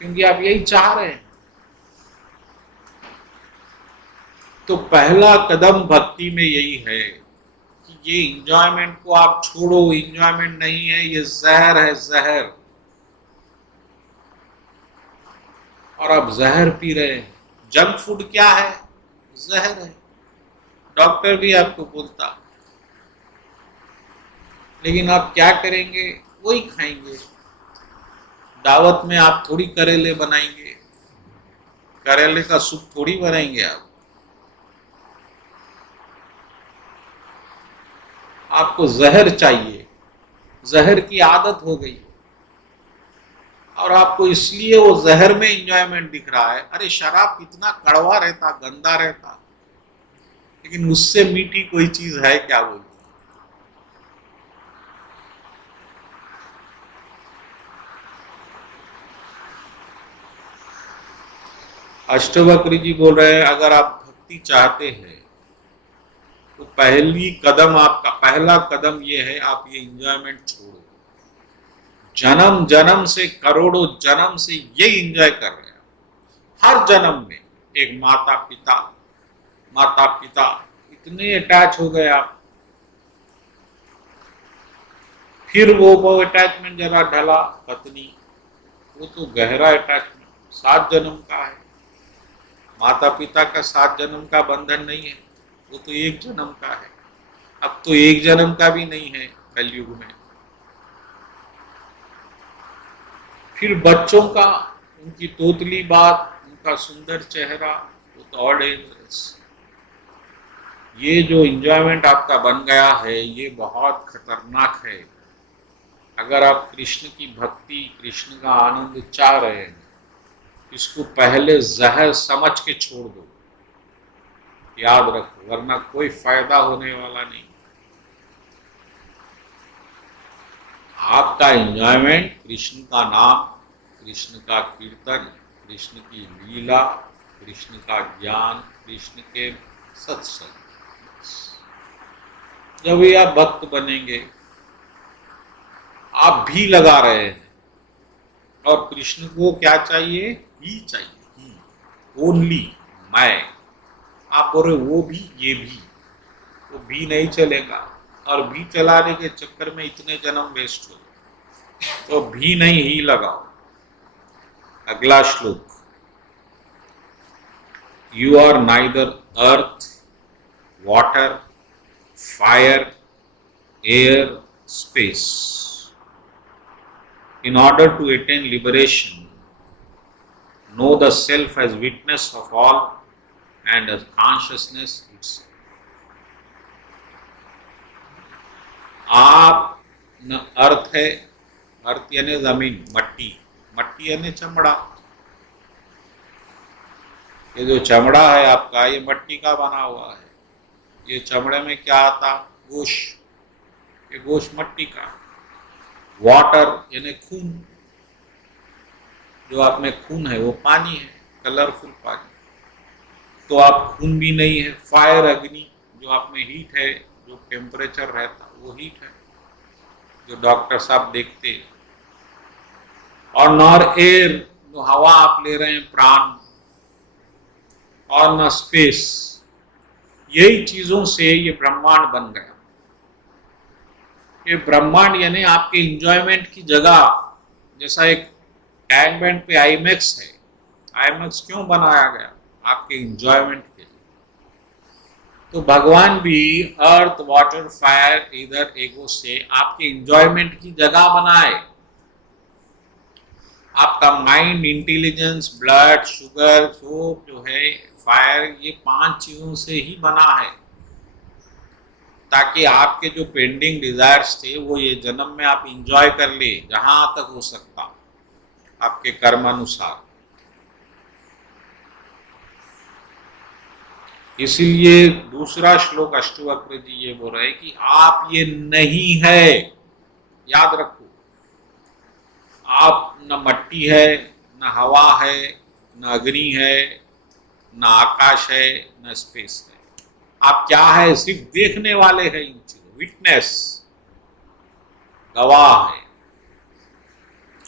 क्योंकि आप यही चाह रहे हैं। तो पहला कदम भक्ति में यही है कि ये इंजॉयमेंट को आप छोड़ो। इंजॉयमेंट नहीं है, ये जहर है, जहर। और आप जहर पी रहे हैं। जंक फूड क्या है? जहर है। डॉक्टर भी आपको बोलता, लेकिन आप क्या करेंगे? वही खाएंगे। दावत में आप थोड़ी करेले बनाएंगे, करेले का सूप थोड़ी बनाएंगे आप। आपको जहर चाहिए, जहर की आदत हो गई और आपको इसलिए वो जहर में इंजॉयमेंट दिख रहा है। अरे शराब कितना कड़वा रहता, गंदा रहता, लेकिन उससे मीठी कोई चीज है क्या? बोलो। अष्टवक्र जी बोल रहे हैं, अगर आप भक्ति चाहते हैं तो पहला कदम ये है, आप ये इंजॉयमेंट छोड़ो। जन्म जन्म से, करोड़ों जन्म से ये इंजॉय कर रहे हैं। हर जन्म में एक माता पिता इतने अटैच हो गए आप। फिर वो अटैचमेंट जरा ढला, पत्नी, वो तो गहरा अटैचमेंट 7 जन्म का है। माता पिता का 7 जन्म का बंधन नहीं है, वो तो 1 जन्म का है। अब तो 1 जन्म का भी नहीं है कलयुग में। फिर बच्चों का, उनकी तोतली बात, उनका सुंदर चेहरा, वो तो और डेंजरस। ये जो इंजॉयमेंट आपका बन गया है, ये बहुत खतरनाक है। अगर आप कृष्ण की भक्ति, कृष्ण का आनंद चाह रहे हैं, इसको पहले जहर समझ के छोड़ दो, याद रखो, वरना कोई फायदा होने वाला नहीं। आपका एंजॉयमेंट कृष्ण का नाम, कृष्ण का कीर्तन, कृष्ण की लीला, कृष्ण का ज्ञान, कृष्ण के सत्संग। जब ये आप भक्त बनेंगे, आप भी लगा रहे हैं, और कृष्ण को क्या चाहिए? ही चाहिए, ही, ओनली मैं। आप बोल रहे वो भी, ये भी, वो भी नहीं चलेगा। और भी चलाने के चक्कर में इतने जन्म वेस्ट हो, तो भी नहीं, ही लगाओ। अगला श्लोक, you are neither earth, water, fire, air, space. In order to attain liberation, know the self as witness of all and as consciousness itself. आप न अर्थ है, अर्थ यानी जमीन, मट्टी, मट्टी यानी चमड़ा। ये जो चमड़ा है आपका, ये मट्टी का बना हुआ है। ये चमड़े में क्या आता? गोश्त, ये गोश्त मट्टी का। वाटर यानी खून, जो आप में खून है वो पानी है, कलरफुल पानी। तो आप खून भी नहीं है। फायर, अग्नि, जो आप में हीट है, जो टेम्परेचर रहता, वो हीट है, जो डॉक्टर साहब देखते। और नॉर एयर, जो हवा आप ले रहे हैं, प्राण। और न स्पेस। यही चीजों से ये ब्रह्मांड बन गया। ये ब्रह्मांड यानी आपके इंजॉयमेंट की जगह। जैसा एक टैंक बैंड पे आईमैक्स है, आईमैक्स क्यों बनाया गया? आपके इंजॉयमेंट के लिए। तो भगवान भी अर्थ, वाटर, फायर, इधर एगो से आपके इंजॉयमेंट की जगह बनाए। आपका mind, intelligence, blood, sugar, soap जो है, फायर, ये 5 चीजों से ही बना है, ताकि आपके जो पेंडिंग डिजायर्स थे वो ये जन्म में आप इंजॉय कर ले, जहां तक हो सकता आपके कर्मानुसार। इसीलिए दूसरा श्लोक अष्टवक्र जी ये बोल रहे हैं कि आप ये नहीं है। याद रखो, आप न मट्टी है, न हवा है, न अग्नि है, न आकाश है, न स्पेस है। आप क्या है? सिर्फ देखने वाले हैं इन चीजों, विटनेस, गवाह है।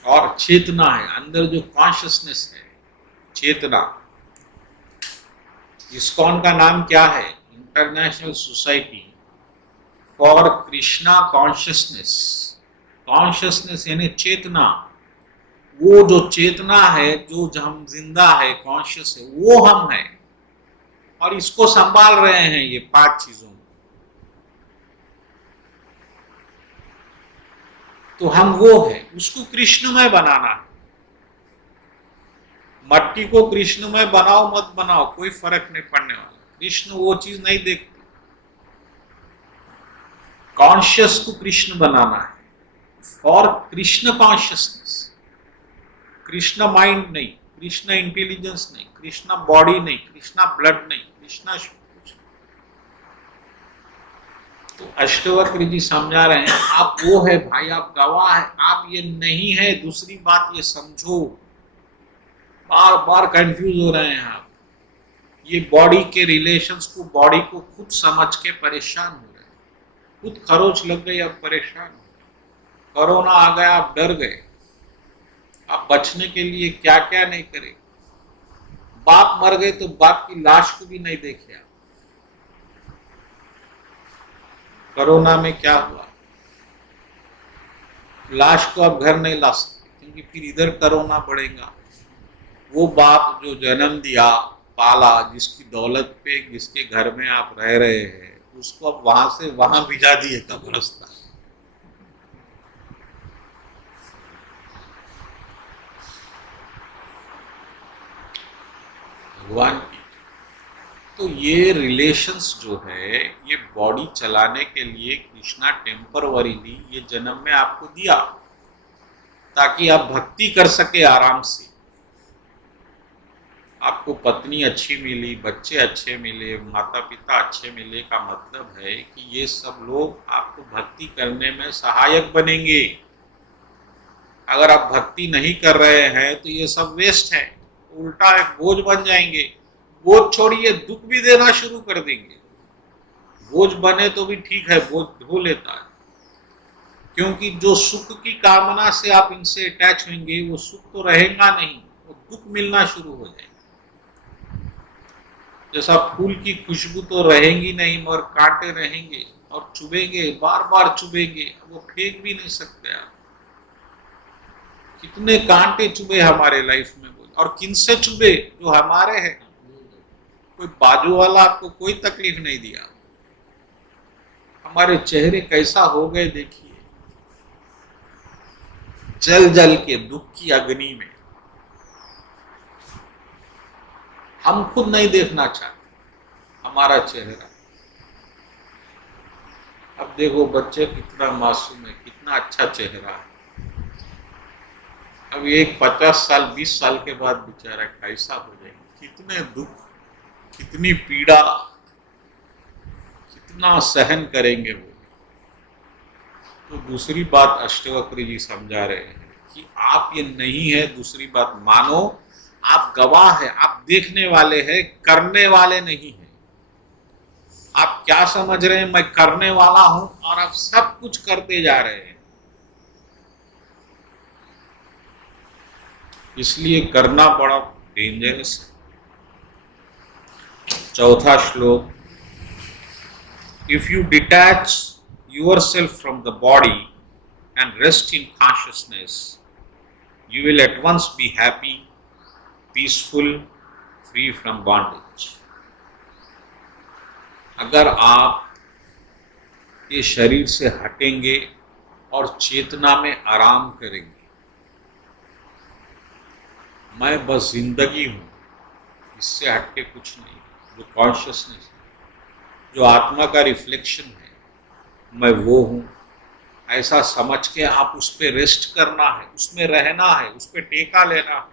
और चेतना है, अंदर जो कॉन्शियसनेस है, चेतना। इस्कॉन का नाम क्या है? International society for Krishna consciousness. Consciousness यानी चेतना। वो जो चेतना है, जो हम जिंदा है, कॉन्शियस है, वो हम हैं और इसको संभाल रहे हैं ये 5 चीजों को। तो हम वो है, उसको कृष्णमय बनाना है। मट्टी को कृष्णमय बनाओ मत बनाओ, कोई फर्क नहीं पड़ने वाला। कृष्ण वो चीज नहीं देखते। कॉन्शियस को कृष्ण बनाना है और कृष्ण कॉन्शियसनेस। कृष्ण माइंड नहीं, कृष्ण इंटेलिजेंस नहीं, कृष्ण बॉडी नहीं, कृष्ण ब्लड नहीं, कृष्ण कुछ। तो अष्टवक्र जी समझा रहे हैं, आप वो है भाई, आप गवाह है, आप ये नहीं है। दूसरी बात ये समझो, बार बार कंफ्यूज हो रहे हैं आप। ये बॉडी के रिलेशंस को, बॉडी को खुद समझ के परेशान हो रहे हैं। खुद खरोच लग गई, अब परेशान हो। कोरोना आ गया, आप डर गए। आप बचने के लिए क्या क्या नहीं करे। बाप मर गए तो बाप की लाश को भी नहीं देखे आप। कोरोना में क्या हुआ, लाश को आप घर नहीं ला सकते क्योंकि फिर इधर कोरोना बढ़ेगा। वो बाप जो जन्म दिया, पाला, जिसकी दौलत पे, जिसके घर में आप रह रहे हैं, उसको अब वहां से वहां भिजा दिए कब्रिस्तान। भगवान की। तो ये रिलेशंस जो है, ये बॉडी चलाने के लिए कृष्णा टेम्परवरीली ये जन्म में आपको दिया ताकि आप भक्ति कर सके आराम से। आपको पत्नी अच्छी मिली, बच्चे अच्छे मिले, माता पिता अच्छे मिले का मतलब है कि ये सब लोग आपको भक्ति करने में सहायक बनेंगे। अगर आप भक्ति नहीं कर रहे हैं तो ये सब वेस्ट है, उल्टा एक बोझ बन जाएंगे। बोझ छोड़िए, दुख भी देना शुरू कर देंगे। बोझ बने तो भी ठीक है, बोझ ढो लेता है, क्योंकि जो सुख की कामना से आप इनसे अटैच होंगे वो सुख तो रहेगा नहीं, वो दुख मिलना शुरू हो जाएगा। जैसा फूल की खुशबू तो रहेगी नहीं मगर कांटे रहेंगे और चुभेंगे, बार बार चुभेंगे, वो फेंक भी नहीं सकते आप। कितने कांटे चुभे हमारे लाइफ में, और किनसे चुभे, जो हमारे हैं। कोई बाजू वाला आपको कोई तकलीफ नहीं दिया। हमारे चेहरे कैसा हो गए देखिए, जल जल के दुख की अग्नि में। हम खुद नहीं देखना चाहते हमारा चेहरा। अब देखो बच्चे कितना मासूम है, कितना अच्छा चेहरा है। अब एक 50 साल 20 साल के बाद बेचारा कैसा हो जाएगा, कितने दुख, कितनी पीड़ा, कितना सहन करेंगे वो। तो दूसरी बात अष्टवक्र जी समझा रहे हैं कि आप ये नहीं है। दूसरी बात मानो, आप गवाह है, आप देखने वाले हैं, करने वाले नहीं हैं। आप क्या समझ रहे हैं, मैं करने वाला हूं, और आप सब कुछ करते जा रहे हैं। इसलिए करना बड़ा डेंजरस है। चौथा श्लोक, if you detach yourself from the body and rest in consciousness, you will at once be happy, peaceful, free from bondage. अगर आप ये शरीर से हटेंगे और चेतना में आराम करेंगे, मैं बस जिंदगी हूं, इससे हटके कुछ नहीं, जो कॉन्शियसनेस, जो आत्मा का रिफ्लेक्शन है, मैं वो हूं, ऐसा समझ के आप उस पर रेस्ट करना है, उसमें रहना है, उस पर टेका लेना है।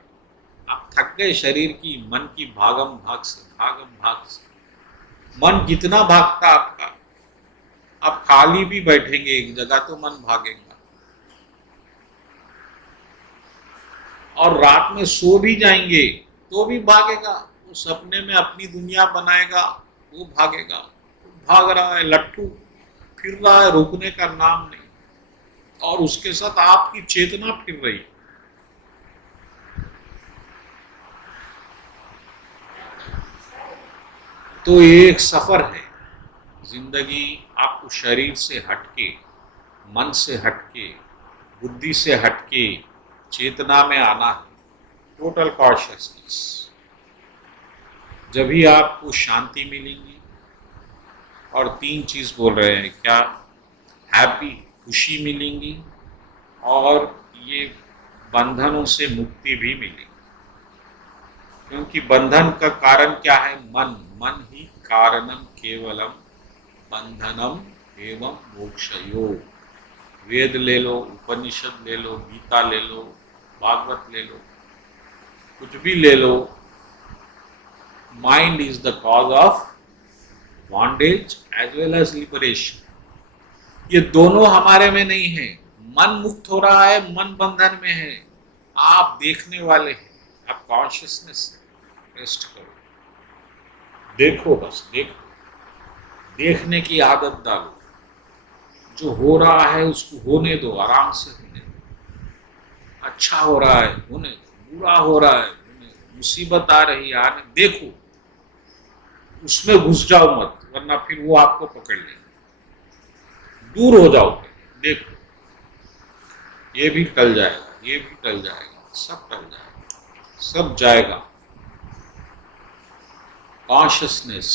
आप थक गए शरीर की, मन की भागम भाग से। मन जितना भागता आपका, आप खाली भी बैठेंगे एक जगह तो मन भागेगा, और रात में सो भी जाएंगे तो भी भागेगा। वो सपने में अपनी दुनिया बनाएगा, वो भागेगा। भाग रहा है लट्टू, फिर रहा है, रुकने का नाम नहीं, और उसके साथ आपकी चेतना फिर रही। तो ये एक सफर है जिंदगी। आपको शरीर से हटके, मन से हटके, बुद्धि से हटके चेतना में आना है, टोटल कॉन्शियसनेस। जब भी आपको शांति मिलेगी। और 3 चीज बोल रहे हैं क्या, हैप्पी, खुशी मिलेंगी, और ये बंधनों से मुक्ति भी मिलेगी। क्योंकि बंधन का कारण क्या है, मन। मन ही कारणम केवलम बंधनम एवं मोक्षयो। वेद ले लो, उपनिषद ले लो, गीता ले लो, भागवत ले लो, कुछ भी ले लो, mind is the cause of bondage as well as liberation. ये दोनों हमारे में नहीं है। मन मुक्त हो रहा है, मन बंधन में है। आप देखने वाले हैं, आप कॉन्शियसनेस रेस्ट करो, देखो, बस देखो, देखने की आदत डालो। जो हो रहा है उसको होने दो, आराम से होने दो। अच्छा हो रहा है होने दो, बुरा हो रहा है होने दो, मुसीबत आ रही है आने, देखो, उसमें घुस जाओ मत, वरना फिर वो आपको पकड़ लेगा। दूर हो जाओ, देखो, ये भी टल जाएगा, ये भी टल जाएगा, सब टल जाएगा, सब जाएगा। कॉन्शियसनेस,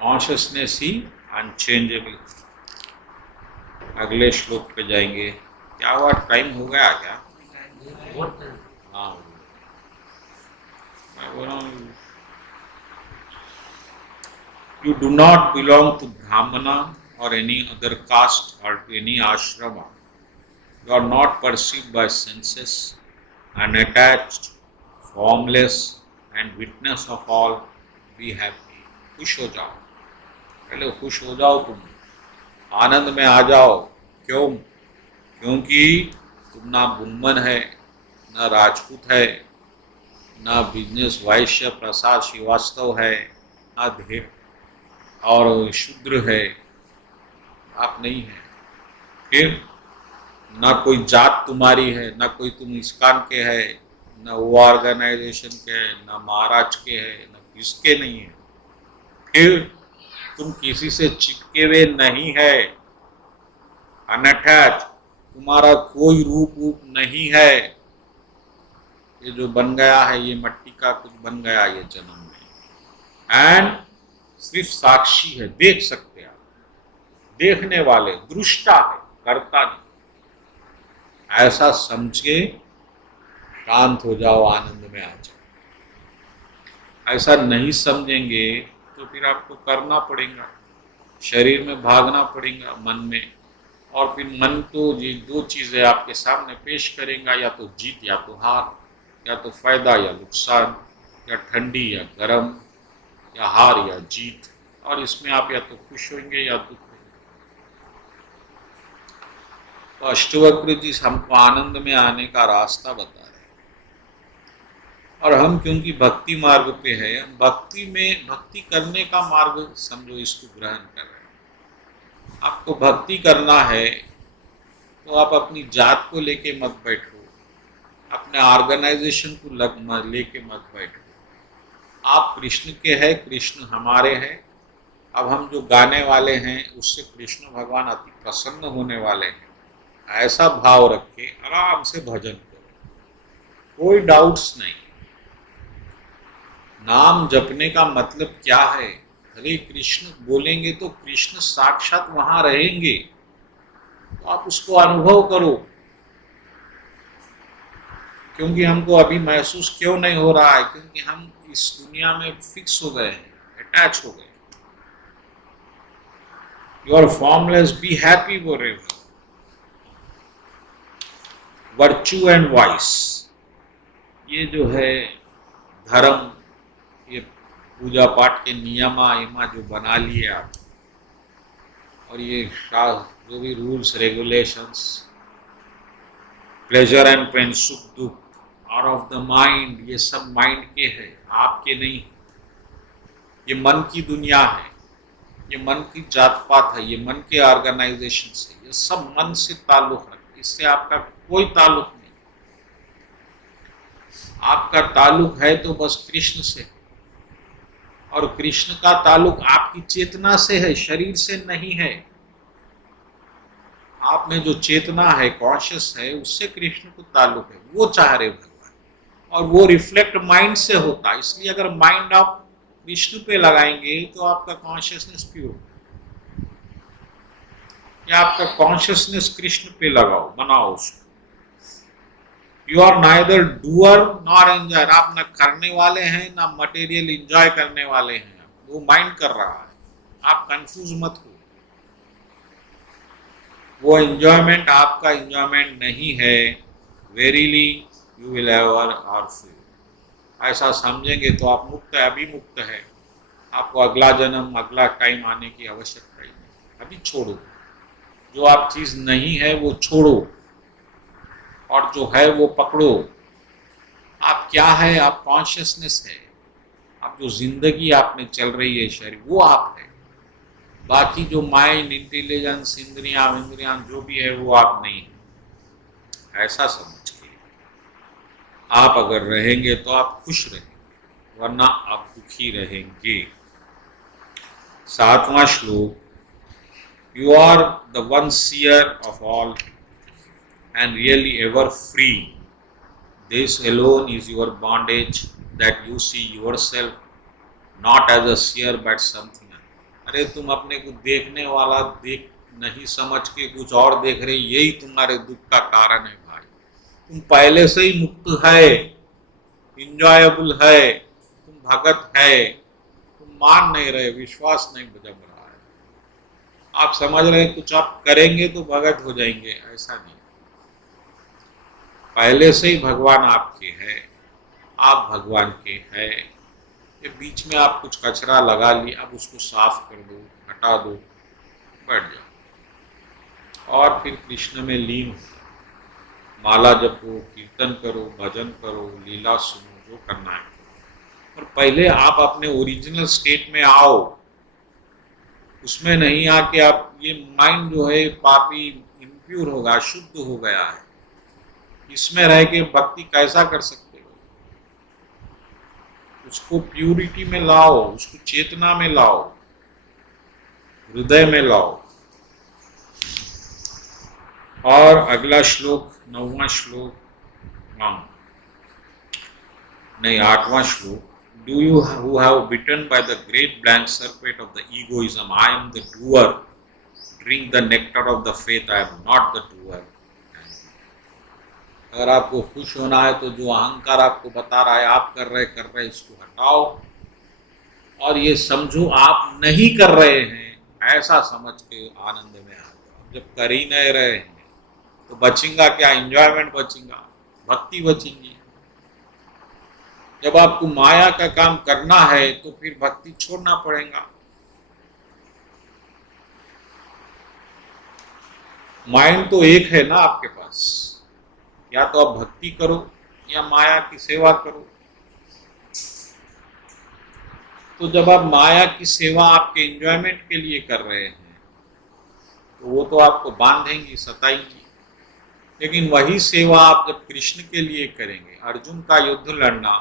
कॉन्शियसनेस ही अनचेंजेबल। अगले श्लोक पे जाएंगे। क्या हुआ, टाइम हो गया क्या? हाँ, मैं बोल रहा हूँ, you do not belong to Brahmana or any other caste or to any ashrama. You are not perceived by senses, unattached, formless, and witness of all. Be happy. खुश हो जाओ, पहले खुश हो जाओ, तुम आनंद में आ जाओ। क्यों? क्योंकि तुम ना ब्राह्मण है, ना राजपूत है, ना बिजनेस वैश्य प्रसाद श्रीवास्तव है, ना देव और शूद्र है, आप नहीं है। फिर ना कोई जात तुम्हारी है, ना कोई तुम इस्कान के है, ना वो ऑर्गेनाइजेशन के है, ना महाराज के है, ना किसके नहीं है। फिर तुम किसी से चिपके हुए नहीं है, अनअटैच, तुम्हारा कोई रूप नहीं है। ये जो बन गया है, ये मट्टी का कुछ बन गया ये जन्म में। एंड सिर्फ साक्षी है, देख सकते हैं आप, देखने वाले, दृष्टा है, करता नहीं। ऐसा समझे शांत हो जाओ, आनंद में आ जाओ। ऐसा नहीं समझेंगे तो फिर आपको करना पड़ेगा, शरीर में भागना पड़ेगा, मन में। और फिर मन तो ये 2 चीजें आपके सामने पेश करेगा, या तो जीत या तो हार, या तो फायदा या नुकसान, या ठंडी या गर्म, या हार या जीत। और इसमें आप या तो खुश होंगे या दुख होंगे। तो अष्टवक्र जी हमको आनंद में आने का रास्ता बता रहे हैं। और हम क्योंकि भक्ति मार्ग पे है, हम भक्ति में, भक्ति करने का मार्ग समझो, इसको ग्रहण कर रहे हैं। आपको भक्ति करना है तो आप अपनी जात को लेके मत बैठो, अपने ऑर्गेनाइजेशन को लेके मत बैठो। आप कृष्ण के हैं, कृष्ण हमारे हैं। अब हम जो गाने वाले हैं उससे कृष्ण भगवान अति प्रसन्न होने वाले हैं। ऐसा भाव रख के आराम से भजन करो, कोई डाउट्स नहीं। नाम जपने का मतलब क्या है? हरे कृष्ण बोलेंगे तो कृष्ण साक्षात वहां रहेंगे, तो आप उसको अनुभव करो। क्योंकि हमको अभी महसूस क्यों नहीं हो रहा है? क्योंकि हम इस दुनिया में फिक्स हो गए हैं, अटैच हो गए। You are formless, be happy forever. Virtue and vice, ये जो है धर्म, ये पूजा पाठ के नियमा इमा जो बना लिए आप, और ये जो भी rules regulations, pleasure and pain, सुख दुख, आउट ऑफ द माइंड, ये सब माइंड के है, आपके नहीं। ये मन की दुनिया है, ये मन की जात पात है, ये मन के ऑर्गेनाइजेशन से, ये सब मन से ताल्लुक रखते, इससे आपका कोई ताल्लुक नहीं। आपका ताल्लुक है तो बस कृष्ण से, और कृष्ण का ताल्लुक आपकी चेतना से है, शरीर से नहीं है। आप में जो चेतना है, कॉन्शियस है, उससे कृष्ण को ताल्लुक है, वो चाह रहे भगवान, और वो रिफ्लेक्ट माइंड से होता है। इसलिए अगर माइंड आप विष्णु पे लगाएंगे तो आपका कॉन्शियसनेस प्योर, या आपका कॉन्शियसनेस कृष्ण पे लगाओ, बनाओ उसको। You are neither doer nor enjoyer, आप ना करने वाले हैं ना मटेरियल एंजॉय करने वाले हैं, वो माइंड कर रहा है, आप कंफ्यूज मत हो। वो एंजॉयमेंट आपका एंजॉयमेंट नहीं है। Verily you will ever are free, ऐसा समझेंगे तो आप मुक्त है, अभी मुक्त है। आपको अगला जन्म, अगला टाइम आने की आवश्यकता ही नहीं। अभी छोड़ो, जो आप चीज नहीं है वो छोड़ो, और जो है वो पकड़ो। आप क्या है? आप कॉन्शियसनेस है। आप जो जिंदगी आपने चल रही है शरीर, वो आप है। बाकी जो माइंड, इंटेलिजेंस, इंद्रियां जो भी है वो आप नहीं है। ऐसा समझ के आप अगर रहेंगे तो आप खुश रहेंगे, वरना आप दुखी रहेंगे। 7वां श्लोक, you are the one seer of all and really ever free. This alone is your bondage, that you see yourself not as a seer but something. अरे तुम अपने को देखने वाला देख नहीं समझ के कुछ और देख रहे, यही तुम्हारे दुख का कारण है भाई। तुम पहले से ही मुक्त है, इंजॉयबल है, तुम भगत है, तुम मान नहीं रहे, विश्वास नहीं जम रहा है। आप समझ रहे कुछ आप करेंगे तो भगत हो जाएंगे, ऐसा नहीं। पहले से ही भगवान आपके हैं, आप भगवान के हैं। ये बीच में आप कुछ कचरा लगा ली, अब उसको साफ कर दो, हटा दो, बैठ जाओ और फिर कृष्ण में लीन हो। माला जपो, कीर्तन करो, भजन करो, लीला सुनो, जो करना है। और पहले आप अपने ओरिजिनल स्टेट में आओ, उसमें नहीं आके आप, ये माइंड जो है पापी, इम्प्योर होगा, अशुद्ध हो गया है, इसमें रह के भक्ति कैसा कर सकते हो? उसको प्यूरिटी में लाओ, उसको चेतना में लाओ, हृदय में लाओ। और अगला श्लोक, 9वां श्लोक, नहीं 8वां श्लोक, do you who have bitten by the great blank serpent of the egoism, I am the doer, drink the nectar of the faith, I am not the doer. अगर आपको खुश होना है तो जो अहंकार आपको बता रहा है आप कर रहे, इसको हटाओ और ये समझो आप नहीं कर रहे हैं, ऐसा समझ के आनंद में आ जाओ। जब कर ही नहीं रहे हैं तो बचेगा क्या? एंजॉयमेंट बचेगा, भक्ति बचेगी। जब आपको माया का काम करना है तो फिर भक्ति छोड़ना पड़ेगा। माइंड तो एक है ना आपके पास, या तो आप भक्ति करो या माया की सेवा करो। तो जब आप माया की सेवा आपके एंजॉयमेंट के लिए कर रहे हैं तो वो तो आपको बांधेंगी, सताएंगी। लेकिन वही सेवा आप जब कृष्ण के लिए करेंगे, अर्जुन का युद्ध लड़ना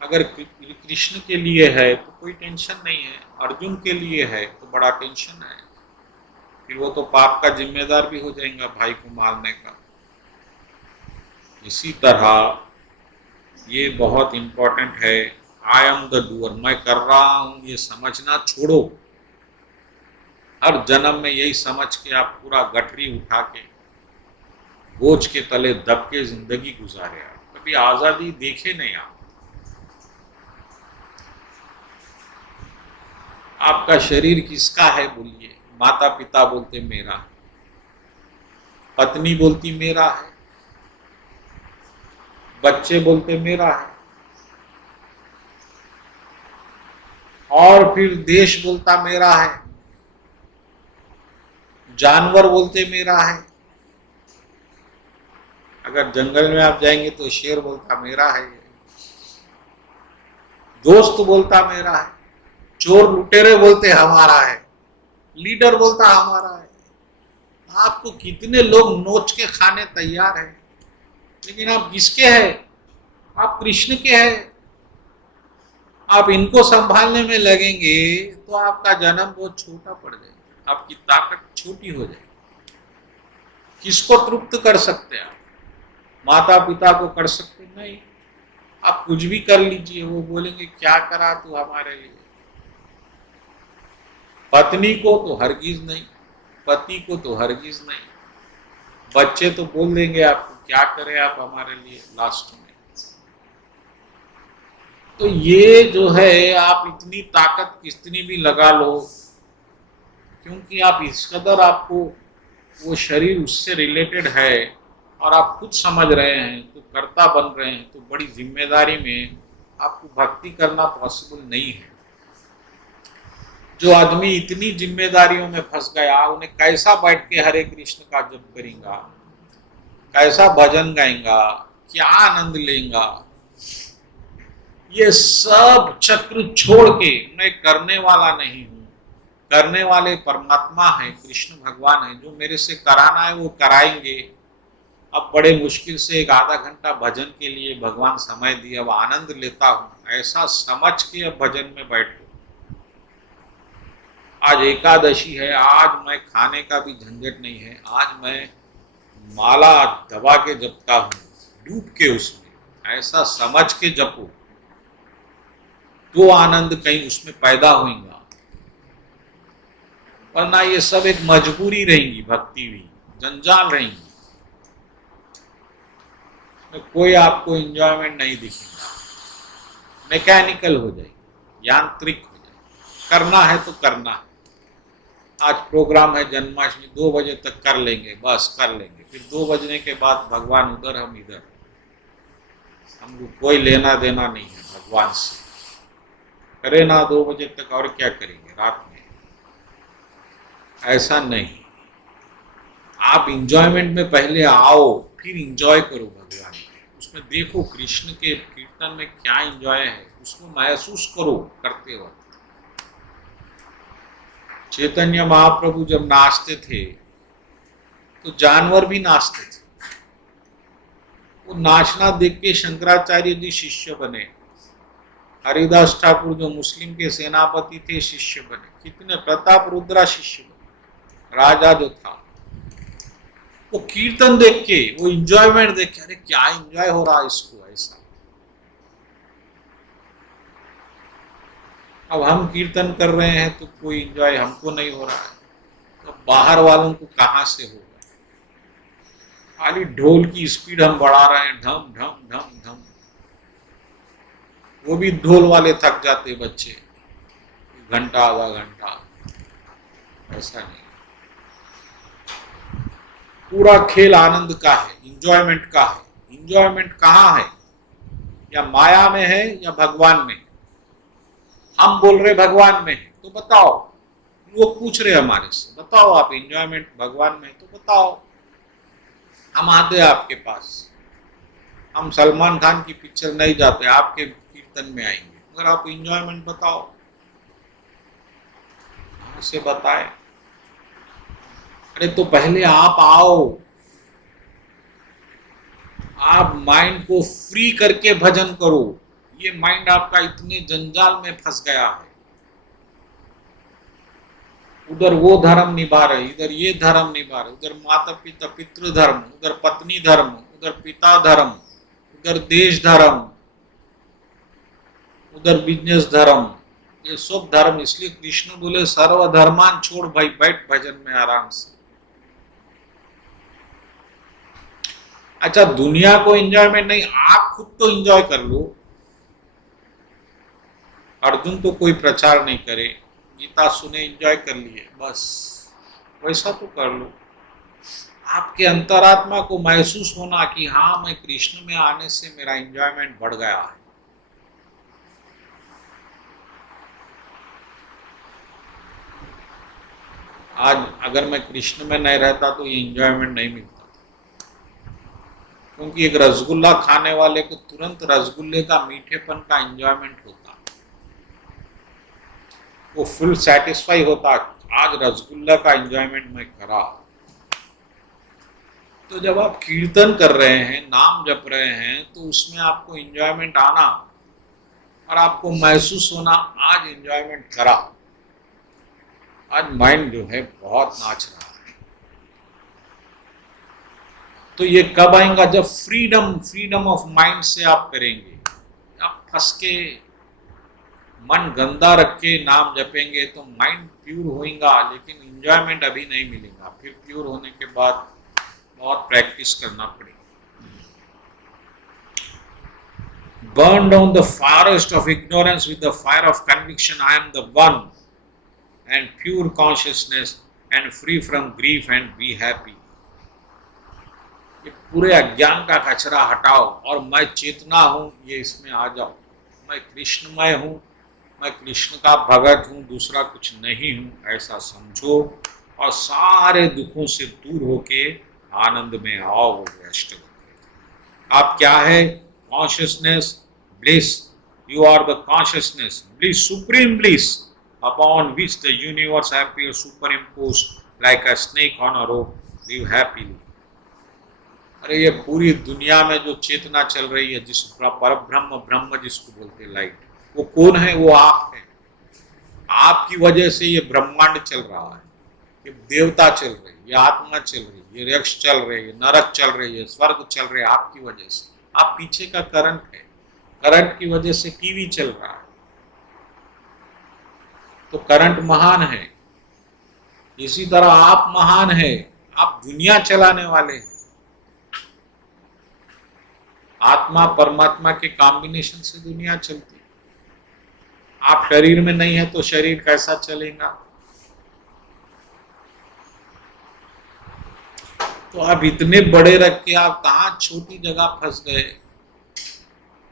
अगर कृष्ण के लिए है तो कोई टेंशन नहीं है, अर्जुन के लिए है तो बड़ा टेंशन है। फिर वो तो पाप का जिम्मेदार भी हो जाएगा भाई को मारने का। इसी तरह ये बहुत इंपॉर्टेंट है, आई एम द डूअर, मैं कर रहा हूं, ये समझना छोड़ो। हर जन्म में यही समझ के आप पूरा गठरी उठा के बोझ के तले दब के जिंदगी गुजारे, आप कभी आजादी देखे नहीं। आपका शरीर किसका है बोलिए? माता पिता बोलते मेरा, पत्नी बोलती मेरा है, बच्चे बोलते मेरा है, और फिर देश बोलता मेरा है, जानवर बोलते मेरा है। अगर जंगल में आप जाएंगे तो शेर बोलता मेरा है, दोस्त बोलता मेरा है, चोर लुटेरे बोलते हमारा है, लीडर बोलता हमारा है। आपको कितने लोग नोच के खाने तैयार हैं, लेकिन आप किसके हैं? आप कृष्ण के हैं। आप इनको संभालने में लगेंगे तो आपका जन्म बहुत छोटा पड़ जाएगा, आपकी ताकत छोटी हो जाएगी। किसको तृप्त कर सकते आप? माता पिता को कर सकते नहीं। आप कुछ भी कर लीजिए, वो बोलेंगे क्या करा तू हमारे लिए। पत्नी को तो हरगिज नहीं, पति को तो हरगिज नहीं। बच्चे तो बोल देंगे आपको क्या करें आप हमारे लिए लास्ट में। तो ये जो है, आप इतनी ताकत कितनी भी लगा लो, क्योंकि आप इस कदर आपको वो शरीर उससे रिलेटेड है और आप खुद समझ रहे हैं, तो कर्ता बन रहे हैं, तो बड़ी जिम्मेदारी में आपको भक्ति करना पॉसिबल नहीं है। जो आदमी इतनी जिम्मेदारियों में फंस गया, उन्हें कैसा बैठ के हरे कृष्ण का जप करेगा, कैसा भजन गाएगा, क्या आनंद लेगा। ये सब चक्र छोड़ के, मैं करने वाला नहीं हूं, करने वाले परमात्मा है, कृष्ण भगवान है, जो मेरे से कराना है वो कराएंगे। अब बड़े मुश्किल से एक आधा घंटा भजन के लिए भगवान समय दिए, अब आनंद लेता हूं, ऐसा समझ के अब भजन में बैठो। आज एकादशी है, आज मैं खाने का भी झंझट नहीं है, आज मैं माला दबा के जपता हूं, डूब के उसमें, ऐसा समझ के जपो, तो आनंद कहीं उसमें पैदा होगा। वरना ये सब एक मजबूरी रहेगी, भक्ति भी जंजाल रहेंगी, कोई आपको एंजॉयमेंट नहीं दिखेगा, मैकेनिकल हो जाएगी, यांत्रिक हो जाएगी। करना है तो करना है। आज प्रोग्राम है जन्माष्टमी, 2 बजे तक कर लेंगे, बस कर लेंगे, फिर 2 बजने के बाद भगवान उधर हम इधर, हमको कोई लेना देना नहीं है भगवान से। करे ना 2 बजे तक, और क्या करेंगे रात में। ऐसा नहीं, आप इंजॉयमेंट में पहले आओ, फिर इंजॉय करो भगवान को, उसमें देखो कृष्ण के कीर्तन में क्या इंजॉय है, उसको महसूस करो करते वक्त। चैतन्य महाप्रभु जब नाचते थे तो जानवर भी नाचते थे। वो नाचना देख के शंकराचार्य जी शिष्य बने, हरिदास ठाकुर जो मुस्लिम के सेनापति थे शिष्य बने, कितने प्रताप रुद्रा शिष्य बने, राजा जो था। वो कीर्तन देख के, वो इंजॉयमेंट देख के, अरे क्या इंजॉय हो रहा है इसको, ऐसा। अब हम कीर्तन कर रहे हैं तो कोई इंजॉय हमको नहीं हो रहा है, तो बाहर वालों को कहां से होगा। खाली ढोल की स्पीड हम बढ़ा रहे हैं, ढम ढम ढम ढम, वो भी ढोल वाले थक जाते बच्चे, घंटा आधा घंटा। ऐसा नहीं, पूरा खेल आनंद का है, इंजॉयमेंट का है। इंजॉयमेंट कहाँ है, या माया में है या भगवान में। हम बोल रहे भगवान में है, तो बताओ। वो पूछ रहे हमारे से, बताओ आप इंजॉयमेंट भगवान में, तो बताओ। हम आते आपके पास, हम सलमान खान की पिक्चर नहीं जाते, आपके कीर्तन में आएंगे, अगर आप इंजॉयमेंट बताओ, हमसे बताए। अरे तो पहले आप आओ, आप माइंड को फ्री करके भजन करो। ये माइंड आपका इतने जंजाल में फंस गया है, उधर वो धर्म निभा रहे, इधर ये धर्म निभा रहे, उधर माता पिता पितृ धर्म, उधर पत्नी धर्म, उधर पिता धर्म, उधर देश धर्म, उधर बिजनेस धर्म, ये सब धर्म। इसलिए कृष्ण बोले सर्वधर्मान छोड़ भाई, बैठ भजन में आराम से। अच्छा, दुनिया को एंजॉयमेंट नहीं, आप खुद तो एंजॉय कर लो। अर्जुन तो कोई प्रचार नहीं करे, गीता सुने एंजॉय कर लिए, बस वैसा तो कर लो। आपके अंतरात्मा को महसूस होना कि हाँ, मैं कृष्ण में आने से मेरा एंजॉयमेंट बढ़ गया है। आज अगर मैं कृष्ण में नहीं रहता तो ये एंजॉयमेंट नहीं मिलता, क्योंकि एक रसगुल्ला खाने वाले को तुरंत रसगुल्ले का मीठेपन का एंजॉयमेंट होता, वो फुल सेटिस्फाई होता, आज रसगुल्ला का एंजॉयमेंट मैं करा। तो जब आप कीर्तन कर रहे हैं, नाम जप रहे हैं, तो उसमें आपको एंजॉयमेंट आना और आपको महसूस होना, आज एंजॉयमेंट करा, आज माइंड जो है बहुत नाच रहा है। तो ये कब आएगा? जब फ्रीडम ऑफ माइंड से आप करेंगे। आप फंस के मन गंदा रख के नाम जपेंगे तो माइंड प्योर होगा, लेकिन एंजॉयमेंट अभी नहीं मिलेगा। फिर प्योर होने के बाद बहुत प्रैक्टिस करना पड़ेगा। Burn down the forest of ignorance with the fire of conviction. I am the one and pure consciousness and free from grief and be happy. ये पूरे अज्ञान का कचरा हटाओ और मैं चेतना हूँ, ये इसमें आ जाओ। मैं कृष्णमय हूँ, मैं कृष्ण का भगत हूँ, दूसरा कुछ नहीं हूँ, ऐसा समझो और सारे दुखों से दूर होके आनंद में आओ। वो अष्टवक्र आप क्या है? Consciousness, bliss. You are the consciousness, bliss, supreme bliss, upon which the universe appears superimposed like a snake on a rope. Live happily. अरे ये पूरी दुनिया में जो चेतना चल रही है, जिस परब्रह्म ब्रह्म जिसको बोलते लाइट, वो कौन है? वो आप है। आपकी वजह से ये ब्रह्मांड चल रहा है, ये देवता चल रही है, ये आत्मा चल रही है, ये यक्ष चल रहे हैं, ये नरक चल रही है, स्वर्ग चल रहे हैं, आपकी वजह से। आप पीछे का करंट है, करंट की वजह से टीवी चल रहा है। तो करंट महान है, इसी तरह आप महान है, आप दुनिया चलाने वाले हैं। आत्मा परमात्मा के कॉम्बिनेशन से दुनिया चलती है। आप शरीर में नहीं है तो शरीर कैसा चलेगा? तो आप इतने बड़े रख के आप कहाँ छोटी जगह फंस गए?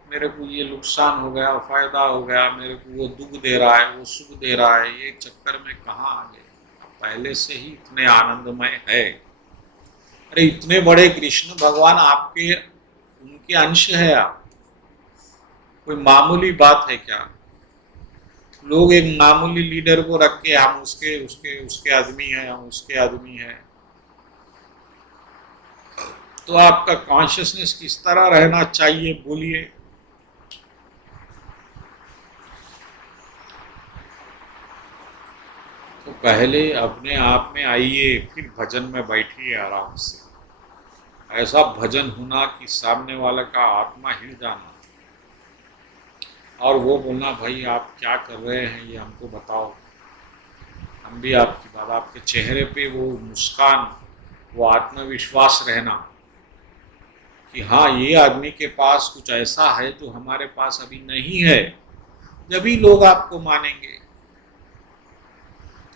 मेरे को ये नुकसान हो गया, फायदा हो गया, मेरे को वो दुख दे रहा है, वो सुख दे रहा है, ये चक्कर में कहाँ आ गए? पहले से ही इतने आनंदमय है। अरे इतने बड़े कृष्ण भगवान आपके, उनके अंश है आप। कोई मामूली बात है क्या? लोग एक मामूली लीडर को रख के हम उसके उसके उसके आदमी हैं, हम उसके आदमी हैं। तो आपका कॉन्शियसनेस किस तरह रहना चाहिए बोलिए? तो पहले अपने आप में आइए, फिर भजन में बैठिए आराम से। ऐसा भजन होना कि सामने वाला का आत्मा हिल जाना और वो बोलना, भाई आप क्या कर रहे हैं ये हमको बताओ, हम भी आपकी बात। आपके चेहरे पे वो मुस्कान, वो आत्मविश्वास रहना कि हाँ ये आदमी के पास कुछ ऐसा है जो हमारे पास अभी नहीं है। जब ही लोग आपको मानेंगे।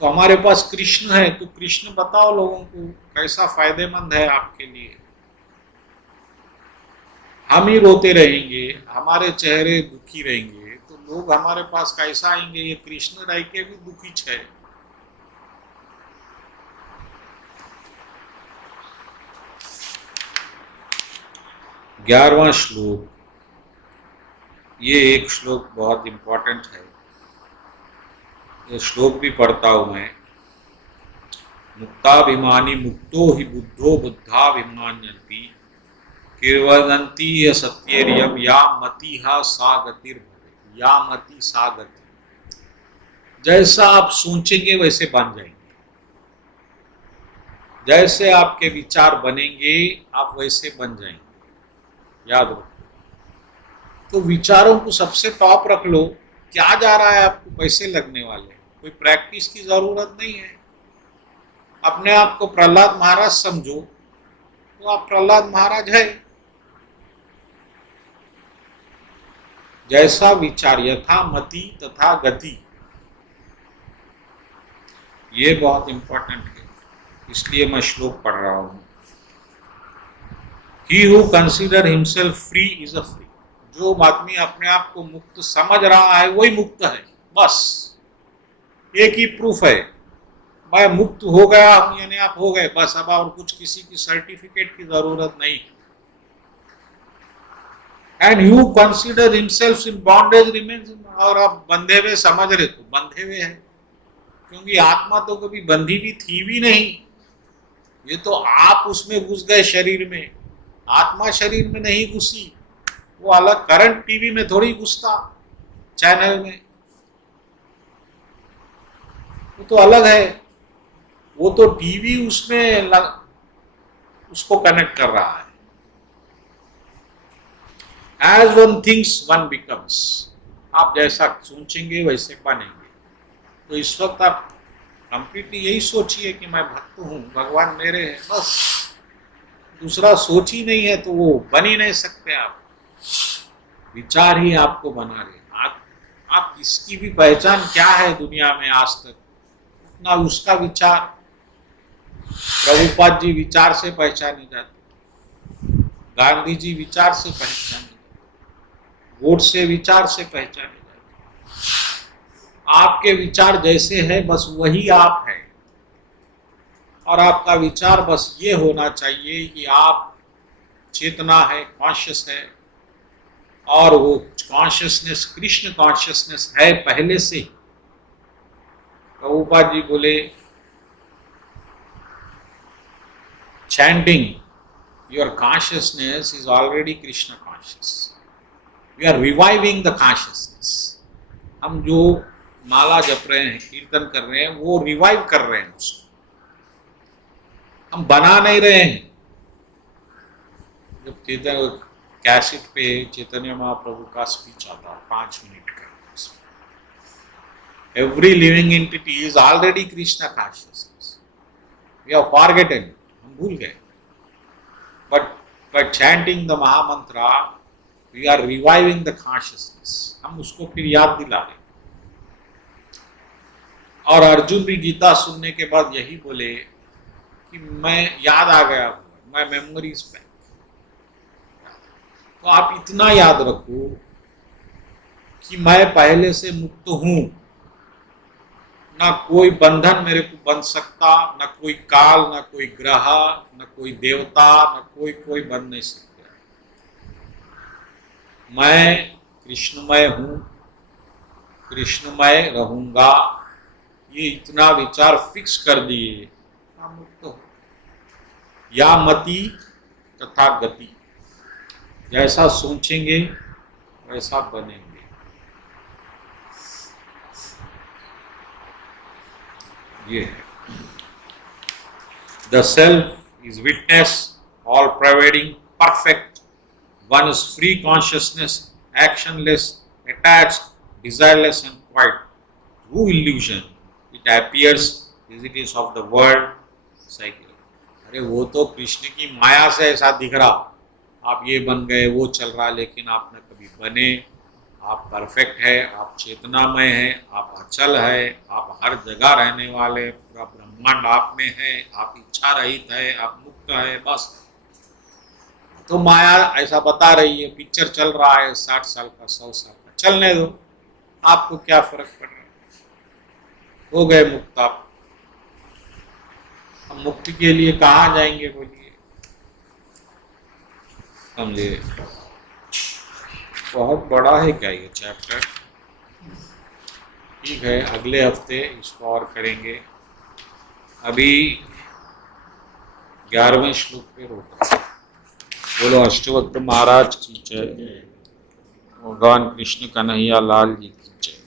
तो हमारे पास कृष्ण है, तो कृष्ण बताओ लोगों को कैसा फायदेमंद है आपके लिए। हम ही रोते रहेंगे, हमारे चेहरे दुखी रहेंगे, तो लोग हमारे पास कैसा आएंगे? ये कृष्ण रह के भी दुखी है। ग्यारहवां श्लोक, ये एक श्लोक बहुत इंपॉर्टेंट है। ये श्लोक भी पढ़ता हूं मैं। मुक्ताभिमानी मुक्तो ही बुद्धो बुद्धाभिमान्यन्ति किर्वदन्ति सत्येर्यम या मतिहा सा गतिर्भवेत्। या मति सा गति। जैसा आप सोचेंगे वैसे बन जाएंगे, जैसे आपके विचार बनेंगे आप वैसे बन जाएंगे। याद रखो। तो विचारों को सबसे टॉप रख लो। क्या जा रहा है आपको पैसे लगने वाले? कोई प्रैक्टिस की जरूरत नहीं है। अपने आप को प्रहलाद महाराज समझो तो आप प्रहलाद महाराज है। जैसा विचार यथा मति तथा गति, ये बहुत इंपॉर्टेंट है, इसलिए मैं श्लोक पढ़ रहा हूं। He who consider himself free is a free। जो आदमी अपने आप को मुक्त समझ रहा है वही मुक्त है। बस एक ही प्रूफ है, मैं मुक्त हो गया हूं यानी आप हो गए, बस। अब और कुछ किसी की सर्टिफिकेट की जरूरत नहीं। And you consider himself in bondage remains. और आप बंधे हुए समझ रहे तो बंधे हुए हैं, क्योंकि आत्मा तो कभी बंधी भी थी भी नहीं। ये तो आप उसमें घुस गए शरीर में, आत्मा शरीर में नहीं घुसी। वो अलग करंट टीवी में थोड़ी घुसता, चैनल में, वो तो अलग है। वो तो टीवी उसमें उसको कनेक्ट कर रहा है। As one thinks, one becomes. आप जैसा सोचेंगे वैसे बनेंगे। तो इस वक्त आप कंप्लीटली यही सोचिए कि मैं भक्त हूँ, भगवान मेरे हैं, बस। दूसरा सोच ही नहीं है तो वो बन ही नहीं सकते आप। विचार ही आपको बना रहे। आप किसकी भी पहचान क्या है दुनिया में आज तक, उतना उसका विचार। प्रभुपाद जी विचार से पहचाने जाते, गांधी जी विचार से पहचाने, गोडसे विचार से पहचाने जाते। आपके विचार जैसे है बस वही आप है। और आपका विचार बस ये होना चाहिए कि आप चेतना है, कॉन्शियस है, और वो कॉन्शियसनेस कृष्ण कॉन्शियसनेस है पहले से। प्रभुपाद जी बोले, chanting your consciousness is already Krishna conscious. We are reviving the consciousness. हम जो माला जप रहे हैं, कीर्तन कर रहे हैं, वो रिवाइव कर रहे हैं उसको, हम बना नहीं रहे हैं। जब कैसेट पे चैतन्य महाप्रभु का स्पीच आता है 5 मिनट का, every living entity is already Krishna consciousness. We have forgotten, हम भूल गए। But chanting the mahamantra we are reviving the consciousness, हम उसको फिर याद दिला रहे। और अर्जुन भी गीता सुनने के बाद यही बोले कि मैं याद आ गया, मैं मेमोरीज पे। तो आप इतना याद रखो कि मैं पहले से मुक्त हूं, ना कोई बंधन मेरे को बंध सकता, ना कोई काल, ना कोई ग्रह, ना कोई देवता, ना कोई बंध नहीं सकता। मैं कृष्णमय हूं, कृष्णमय रहूंगा, ये इतना विचार फिक्स कर दिए, आप मुक्त हो। या मति तथा गति, जैसा सोचेंगे वैसा बनेंगे। ये है the self is witness, all pervading, perfect, one is free consciousness, actionless, attached, desireless and quite, true illusion, it appears as it is of the world cycle. अरे वो तो कृष्ण की माया से ऐसा दिख रहा, आप ये बन गए, वो चल रहा, लेकिन आप न कभी बने। आप परफेक्ट है, आप चेतनामय है, आप अचल है, आप हर जगह रहने वाले, पूरा ब्रह्मांड आप में है, आप इच्छा रहित है, आप मुक्त है, बस। तो माया ऐसा बता रही है, पिक्चर चल रहा है 60 साल का, 100 साल का, चलने दो, आपको क्या फर्क पड़ रहा है, हो गए मुक्त आप। हम मुक्ति के लिए कहाँ जाएंगे बोलिए, समझे? बहुत बड़ा है क्या ये चैप्टर? ठीक है, अगले हफ्ते इसको और करेंगे। अभी 11वें श्लोक पे रोका। बोलो अष्टवक्र महाराज की जय, भगवान कृष्ण कन्हैया लाल जी की जय।